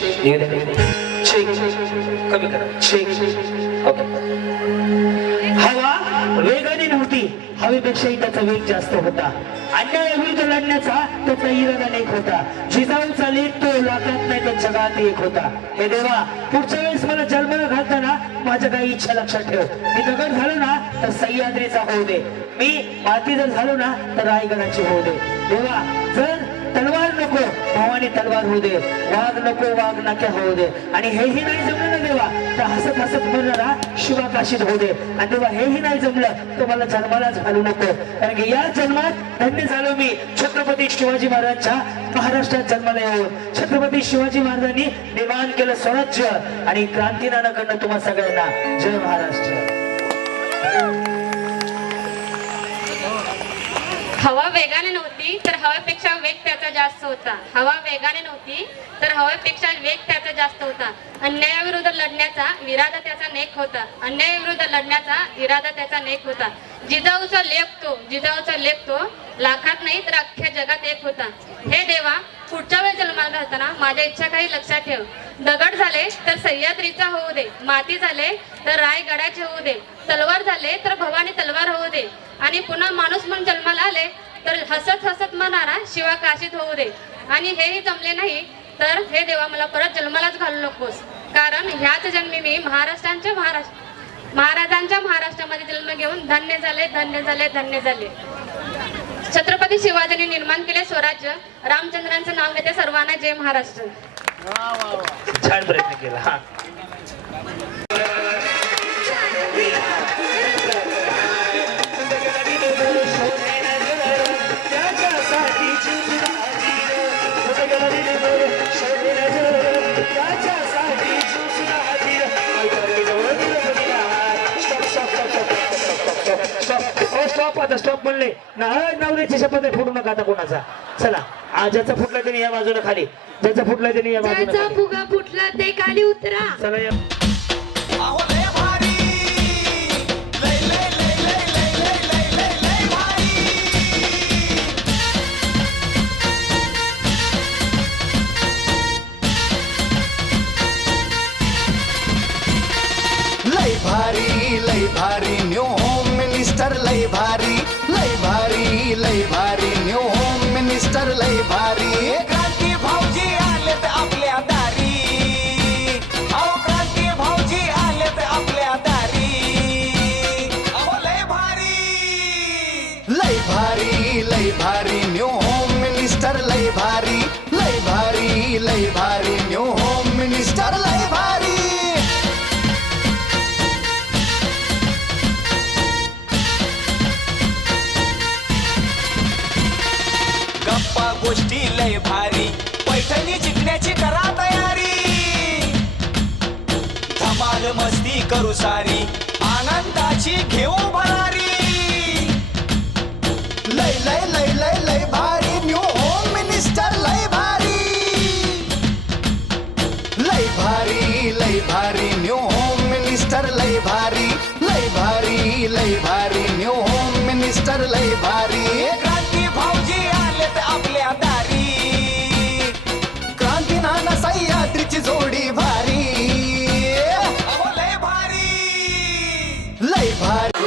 ठीक कमी करा. ठीक ओके. हवा वेगाने नव्हती, हवेपेक्षाही त्याचा वेग जास्त होता. अन्यायाविरुद्ध लढण्याचा त्याचा इरादा एक होता. जिजाऊचा लेख तो लाखात नाही तर जगात एक होता. हे देवा, पुढच्या वेळेस मला जन्माला घालताना माझ्या काही इच्छा लक्षात ठेव. मी दगड झालो ना तर सह्याद्रीचा होऊ दे, मी माती जर झालो ना तर रायगडाची होऊ दे. देवा, जर तलवार नको भवानी तलवार होऊ दे, वाघ नको वाघ नाक्या होऊ दे. आणि हेही नाही जमलं ना देवा तर हसत हसत म्हणणारा शिवाकाशीत होऊ दे. आणि देवा हेही नाही जमलं तर मला जन्मालाच घालू नको, कारण की या जन्मात धन्य झालो मी छत्रपती शिवाजी महाराजांच्या महाराष्ट्रात जन्माला येऊन. छत्रपती शिवाजी महाराजांनी निर्माण केलं स्वराज्य आणि क्रांतीनानाकडनं तुम्हा सगळ्यांना जय महाराष्ट्र. हवा वेगाने नव्हती तर हवेपेक्षा वेग त्याचा जास्त होता. हवा वेगाने नव्हती तर हवेपेक्षा वेग त्याचा जास्त होता. अन्यायाविरुद्ध लढण्याचा इरादा त्याचा नेक होता. अन्यायाविरुद्ध लढण्याचा इरादा त्याचा नेक होता. जिजाऊचा लेख तो लाखात नाही तर अख्ख्या जगात एक होता. हे देवा, पुढच्या वेळी जन्माला घालताना माझ्या इच्छा काही लक्षात ठेव. दगड झाले तर सह्याद्रीचा होऊ दे, माती झाले तर रायगडाचे होऊ दे, तलवार झाले तर भवानी तलवार होऊ दे, आणि पुन्हा माणूस म्हणून जन्माला आले तर हसत हसत म्हणणारा शिवा काशीत होऊ दे. आणि हेही जमले नाही तर हे देवा मला परत जन्मालाच घालू नकोस, कारण ह्याच जन्मी मी महाराजांच्या महाराष्ट्रामध्ये जन्म घेऊन धन्य झाले धन्य झाले धन्य झाले. छत्रपती शिवाजींनी निर्माण केले स्वराज्य. रामचंद्रांचं नाव घेते सर्वांना जय महाराष्ट्र. छान प्रयत्न केला. हा स्टॉप. आता स्टॉप म्हणले ना, नवऱ्याची शपथ फोडू नका आता कोणाचा. चला, ज्याचा फुटला त्याने या बाजूला खाली, ज्याचा फुटला त्याने या बाजूला ज्याचा फुगा फुटला ते खाली उतरा. चला या. अहो लय भारी, लय लय लय लय लय लय लय लय लय भारी. लय भारी लय भारी न्यू होम मिनिस्टर लय भारी, लय भारी लय भारी न्यू होम मिनिस्टर लय भारी. क्रांती भाऊजी आलेत आपल्या दारी, अहो क्रांती भाऊजी आलेत आपल्या दारी. अहो लय भारी, लय भारी लय भारी न्यू होम मिनिस्टर लय भारी, लय भारी लय भारी न्यू होम मिनिस्टर लय भारी. गप्पा गोष्टी लय भारी पैठणी जिंकण्याची करा तयारी धमाल मस्ती करू सारी आनंदाची घेऊ भरारी लय लय लय लय लय भारी न्यू होम मिनिस्टर लय भारी लय भारी लय भारी न्यू होम मिनिस्टर लय भारी लय भारी लय भारी न्यू होम मिनिस्टर लय भारी क्रांती भाऊजी आलेत आपल्या दारी क्रांती नाना सह्याद्रीची जोडी भारी अहो लय भारी लय भारी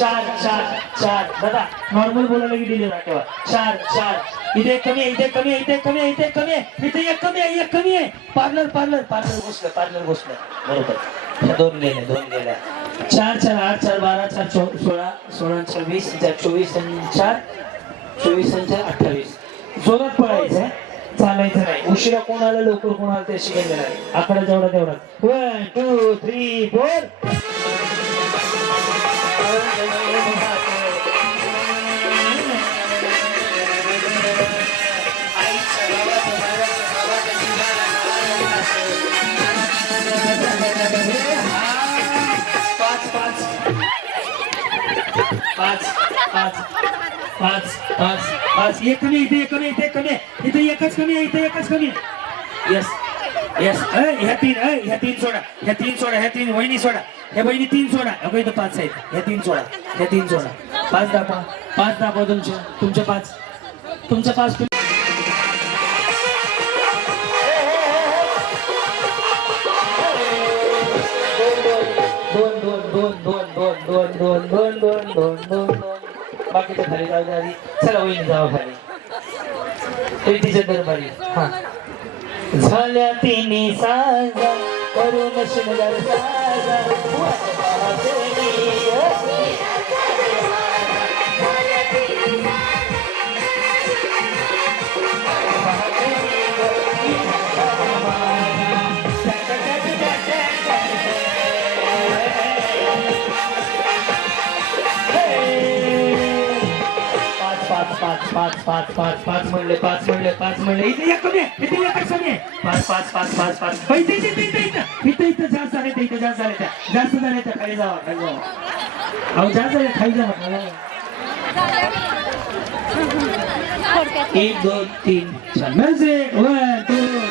चार चार चार दादा नॉर्मल बोलायला की डिले ठेवा चार चार इथे कमी आहे इथे कमी आहे इथे कमी आहे इथे कमी आहे इथे एक कमी आहे एक कमी आहे पार्लर पार्लर पार्लर घुसलं बरोबर दोन गेल्या चार चार आठ चार बारा चार 16 26 24 आणि 4 24 आणि 4 28 जोरात पळायचं चालायचं नाही उशिरा कोण आलं लवकर कोण आलं ते शिकायचं नाही आकडा जेवढा तेवढा 1 2 3 4 पाच एक कमी इथे कमी इथे कमी इथे एकच कमी आहे इथे एकच कमी यस यस ह्या तीन सोडा ह्या तीन वहिनी सोडा ह्या बहिणी 3 सोडा अगं इथं 5 आहेत ह्या 3 सोडा 5 दाखवा तुमचे 5 तुमचं 5 दोन बाकीच्या खाली जाऊ द्या आधी चला वहिनी जावा खाली पेटीच्या दरबारी हा झाल्या तिन्ही साजा करून शिंगार साजा पाच म्हणले इथे एक कमी आहे इथे एकच कमी आहे पाच इथे जास्त झाले जास्त झाले त्या खाली जावा अहो जास्त झाले खाली जावा 1 2 3 4 म्युझिक 1 2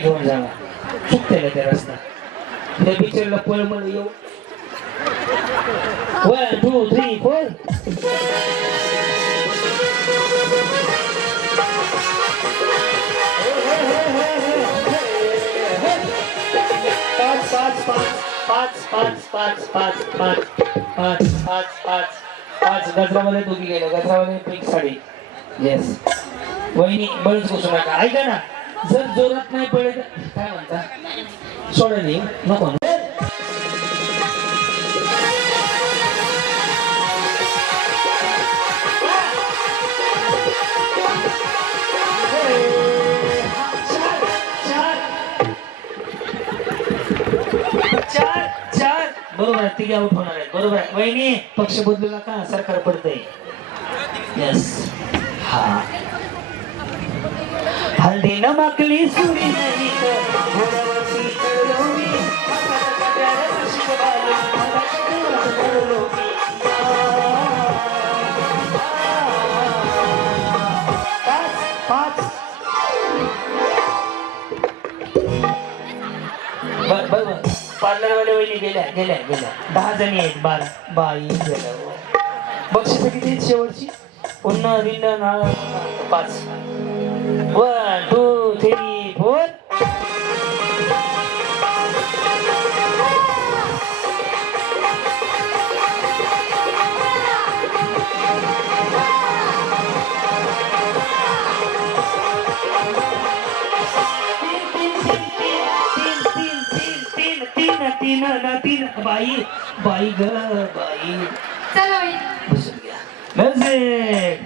घेऊन जावा चुकते ते रस्ता त्या बिचारला पळमळ येऊ 1 2 3 4 पाच गजरामध्ये दोघी गेले गजरामध्ये पिंक साडी येस वहिनी बळच घुसू नका ऐका ना जर जोरात नाही पडले तर काय म्हणता सोडा नको बरोबर आहे तिघे आउट होणार आहेत बरोबर आहे वहिनी पक्ष बदलू नका सरकार पडतंय यस हा हल्दी न माकली सुरी नाही घोड्यावरती चढवली वहिनी गेल्या गेल्या गेल्या 10 जणी आहेत 12 बाई गेल्या बक्षीस किती आहेत शेवटची पुन्हा रिंडन 5 1 2 3 4 तीन बाई बाई ग बाई चला वहिनी. बसून घ्या म्युझिक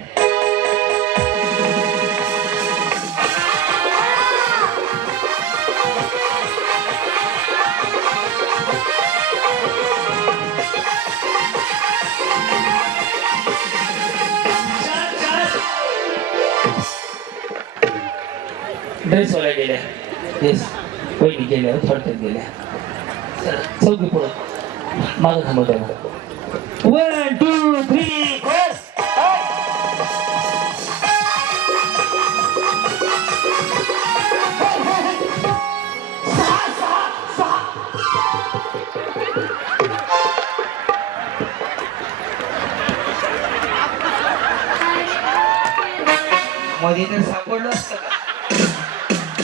ड्रेस वाला गेल्या येस वहिनी गेल्या थोडक्यात गेल्या चौकी पुढं मागं थांबवतो 1 2 3 4 मध्ये तर सापडलं असतं का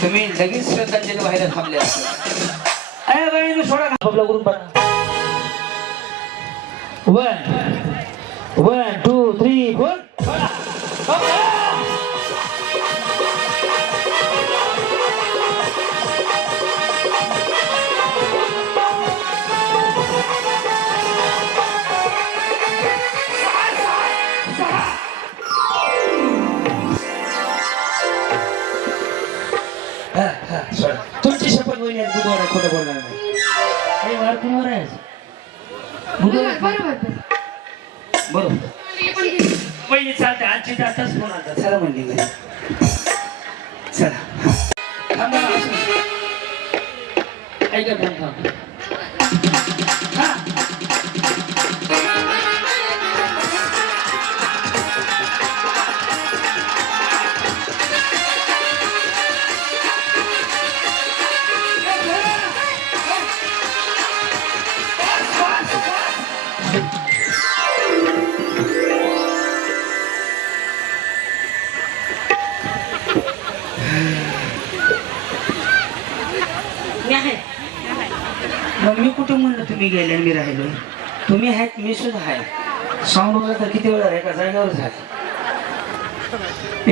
तुम्ही लगेच श्रद्धांजली व्हायला थांबले असते अरे बाई सोडा आपला करून बघा 1 2 3 4 तुमची शपथ वहिनी आहे बुधवार खोटं बोलणार नाही हे वार कुणवर आहे बुधवार बरोबर वहिनी चालते आजची जाताच फोन आता चला म्हणली घरी चला थांबा ऐका थांब हा मग मी कुठं म्हणलं तुम्ही गेले आणि मी राहिलो तुम्ही आहेत मी सुद्धा आहे साऊंड वगैरे तर किती वेळा आहे का जागेवरच आहे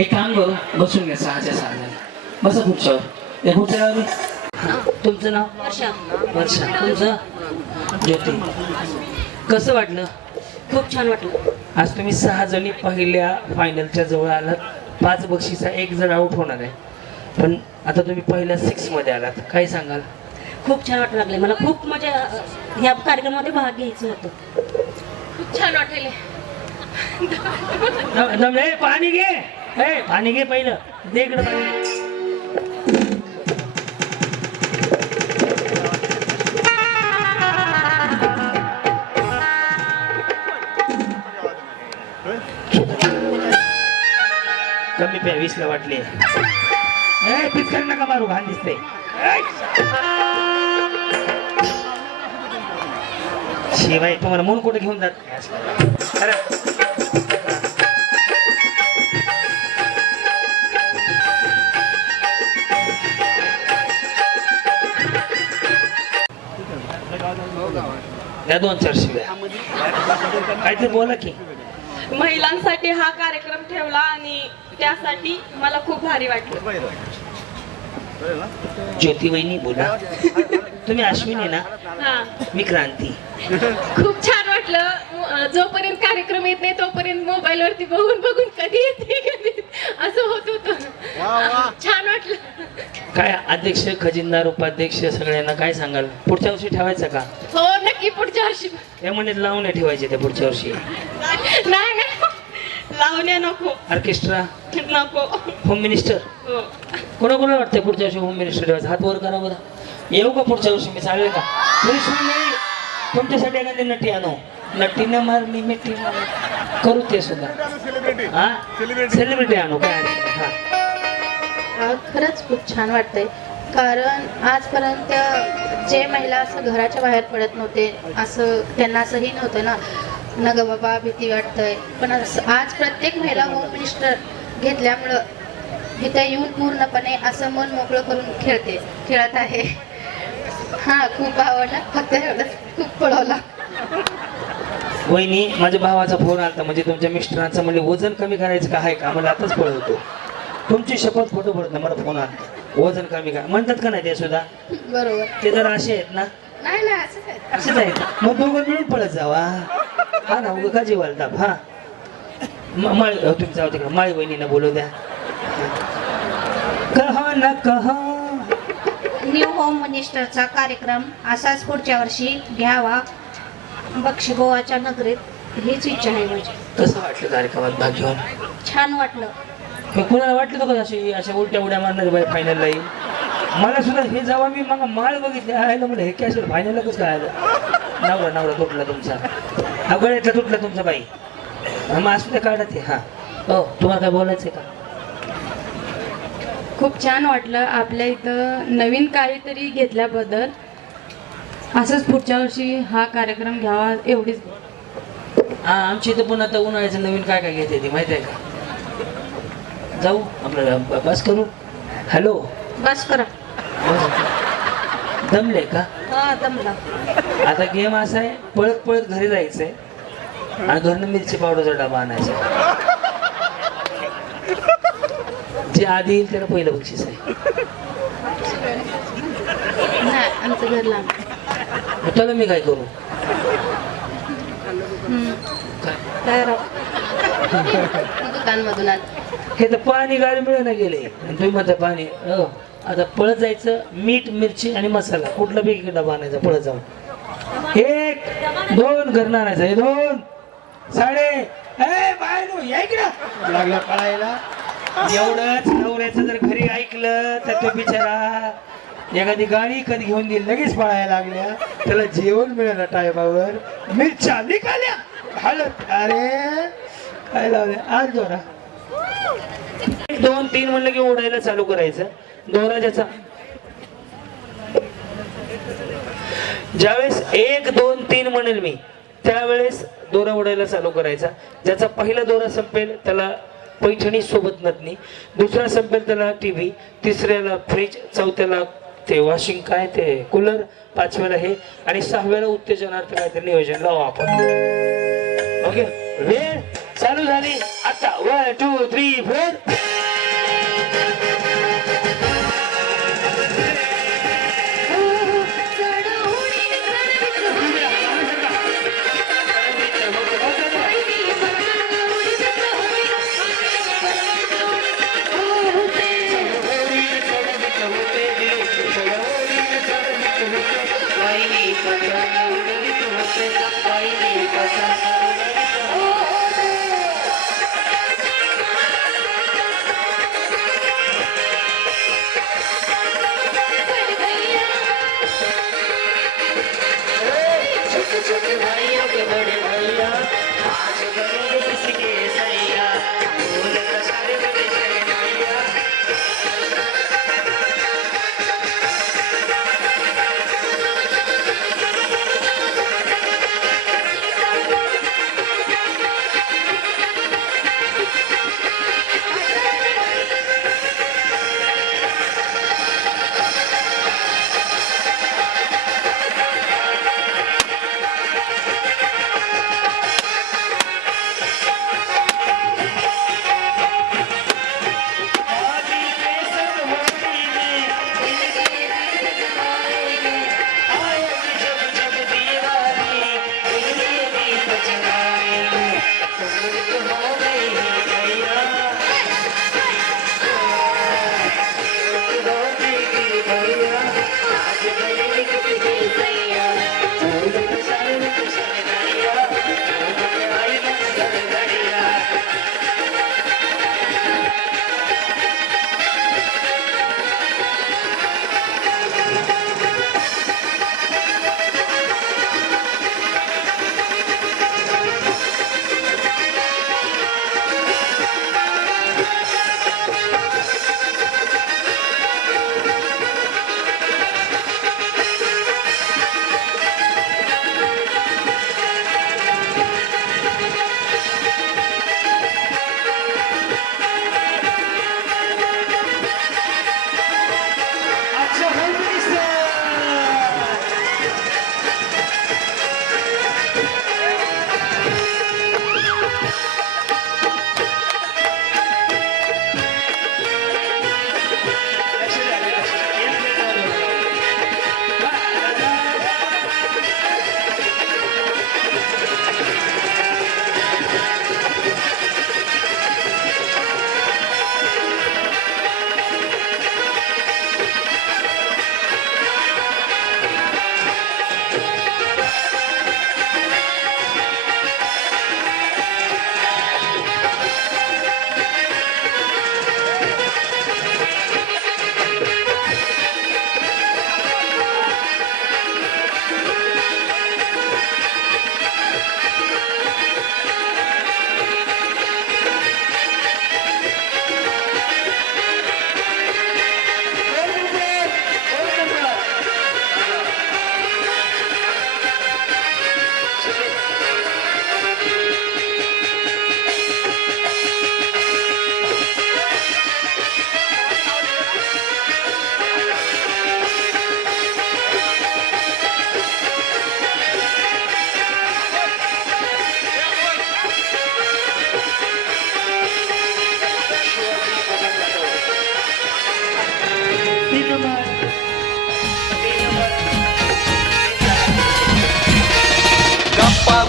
एक काम करू बसून घ्या 6च्या 6 झाले बसा खुर्च्यावर एक खुर्च्यावर तुमचं नाव वर्षा तुमचं ज्योती कसं वाटलं खूप छान वाटलं. आज तुम्ही 6 जणी पहिल्या फायनलच्या जवळ आलात 5 बक्षिसा 1 जण आउट होणार आहे पण आता तुम्ही पहिल्या 6 मध्ये आलात काय सांगाल खूप छान वाटू लागले मला. खूप म्हणजे ह्या कार्यक्रमामध्ये भाग घ्यायचं होतं. खूप छान वाटेल. ए, पाणी घे ए पाणी घे पहिलं दे इकडं पाणी कमी पे 20 ला वाटले पिचकार नका मारू घाण दिसते शिवाय तुम्हाला म्हणून कुठे घेऊन जात या 2-4 शिव्या काहीतरी बोला की महिलांसाठी हा कार्यक्रम ठेवला आणि त्यासाठी मला खूप भारी वाटलं. ज्योती वहिनी बोला तुम्ही अश्विनी ना हा मी क्रांती खूप छान वाटलं. जोपर्यंत कार्यक्रम येत नाही तोपर्यंत मोबाईल वरती बघून बघून कधी येते असं होत होतं. छान वाटलं. काय अध्यक्ष खजिनदार उपाध्यक्ष सगळ्यांना काय सांगाल पुढच्या वर्षी ठेवायचं का हो नक्की पुढच्या वर्षी. ते म्हणजे लावून ठेवायचे ते पुढच्या वर्षी नाही नाही लावण्या नको ऑर्केस्ट्रा नको. होम मिनिस्टर हो कोणाकोणा वाटतं पुढच्या वर्षी होम मिनिस्टर ठेवायचं हात वर करा बरं येऊ का पुढच्या वर्षी मी चालेल का पोलीस नाही तुमच्यासाठी एखादी नटी आणू नटीनं मारली मिठी करू ते सुद्धा हा सेलिब्रिटी आणू काय हा खरंच खूप छान वाटतंय कारण आजपर्यंत जे महिला असं घराच्या बाहेर पडत नव्हते, असं त्यांना असंही नव्हतं ना, न ग बाबा भीती वाटतंय, पण आज प्रत्येक महिला होम मिनिस्टर घेतल्यामुळं इथं येऊन पूर्णपणे असं मन मोकळं करून खेळत आहे. हा, खूप आवडला, फक्त एवढंच खूप पळवला. वहिनी, माझ्या भावाचा फोन आला, म्हणजे तुमच्या मिस्टरांचं म्हणजे वजन कमी करायचं का आहे का, मला आताच पळवतो. तुमची शपथ खोटं पडत नाही, मला फोन आला वजन कमी करा म्हणतात का नाही ते सुद्धा, बरोबर. ते जरा असे आहेत ना, नाही नाही, असंच आहे. असेच आहेत, मग दोघं मिळून पळत जावा. हा ना, उगा का जीवाला ताप. हा माळी, तुम्ही जाऊ तिकडे, माळी वहिनीला बोलू द्या. कहा ना कहा. न्यू होम मिनिस्टरचा कार्यक्रम असाच पुढच्या वर्षी घ्यावा बक्षी गोवाच्या नगरीत, हीच इच्छा आहे माझी. कसं वाटलं कार्यक्रमात भाग घेऊन? छान वाटलं. मग कुणाला वाटलं का अशी अशा उलट्या उड्या मारणार बाई फायनलला येईल? मला सुद्धा हे जेव्हा मी मग माळ बघितली आयला म्हणलं हे कॅश फायनलला कसं काय आलं? नवरा तुटला तुमचा, गळ्यातला तुटला तुमचा बाई. मग असू त्या काढत आहे. हा हो, तुम्हाला काय बोलायचंय का? खूप छान वाटलं आपल्या इथं नवीन काहीतरी घेतल्याबद्दल. असंच पुढच्या वर्षी हा कार्यक्रम घ्यावा एवढीच. हा, आमची इथं पण आता उन्हाळ्याचं नवीन काय काय घेते ती माहिती आहे का? जाऊ आपल्याला बस करू. हॅलो, बस करा. दमले का? हा, दमला. आता गेम असा आहे, पळत पळत घरी जायचंय आणि घरनं मिरची पावडरचा डबा आणायचा. जे आधी येईल त्याला पहिलं बक्षीस आहे. नाही, आमचं घर लांब. मग त्याला मी काय करू? काय राव? दुकानमधून आलं. हे तर पाणी गाडी मिळायला गेले आणि तुम्ही म्हणता पाणी. आता पळत जायचं, मीठ मिरची आणि मसाला कुठला बी डबा आणायचा पळत जाऊन. 1 2 घरनं आणायचं. 1 2 साडे लागला पळायला. एवढंच. नवऱ्याचं जर घरी ऐकलं तर तो बिचारा एखादी गाडी कधी घेऊन दिली लगेच पळायला लागल्या. त्याला जेवण मिळालं टायमावर, मिरच्या निघाल्या, हळद, अरे काय लावल्या आज जोरा. 1 2 3 म्हणलं की ओढायला चालू करायचं. दोरा ज्याचा ज्यावेळेस 1 2 3 म्हणेल मी त्यावेळेस दोरा ओढायला चालू करायचा. ज्याचा पहिला दोरा संपेल त्याला पैठणी सोबत नथनी, दुसरा संपेल त्याला टीव्ही, तिसऱ्याला फ्रीज, चौथ्याला ते वॉशिंग काय ते कूलर, पाचव्याला हे आणि 6व्याला उत्तेजनार्थ काय ते नियोजन लावू आपण. ओके, वेळ चालू झाली आता. 1 2 3 4.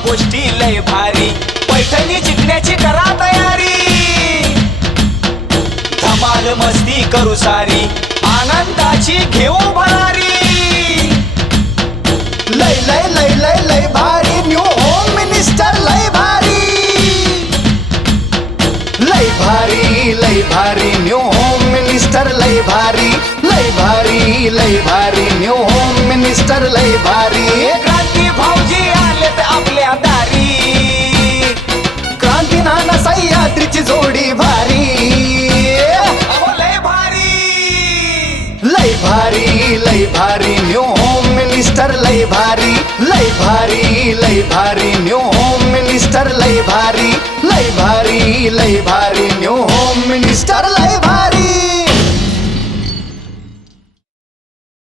गोष्टी लय भारी पैठणी जिंकण्याची करा तयारी धमाल मस्ती करू सारी आनंदाची घेऊ भरारी लय लय लय लय लय भारी न्यू होम मिनिस्टर लय भारी लय भारी न्यू होम मिनिस्टर लय भारी लय भारी न्यू होम मिनिस्टर लय भारी क्रांती भाऊजी आलेत आपल्या दारी क्रांती नाना सह्याद्रीची जोडी भारी अहो, लय भारी न्यू होम मिनिस्टर लय भारी लय भारी न्यू होम मिनिस्टर लय भारी न्यू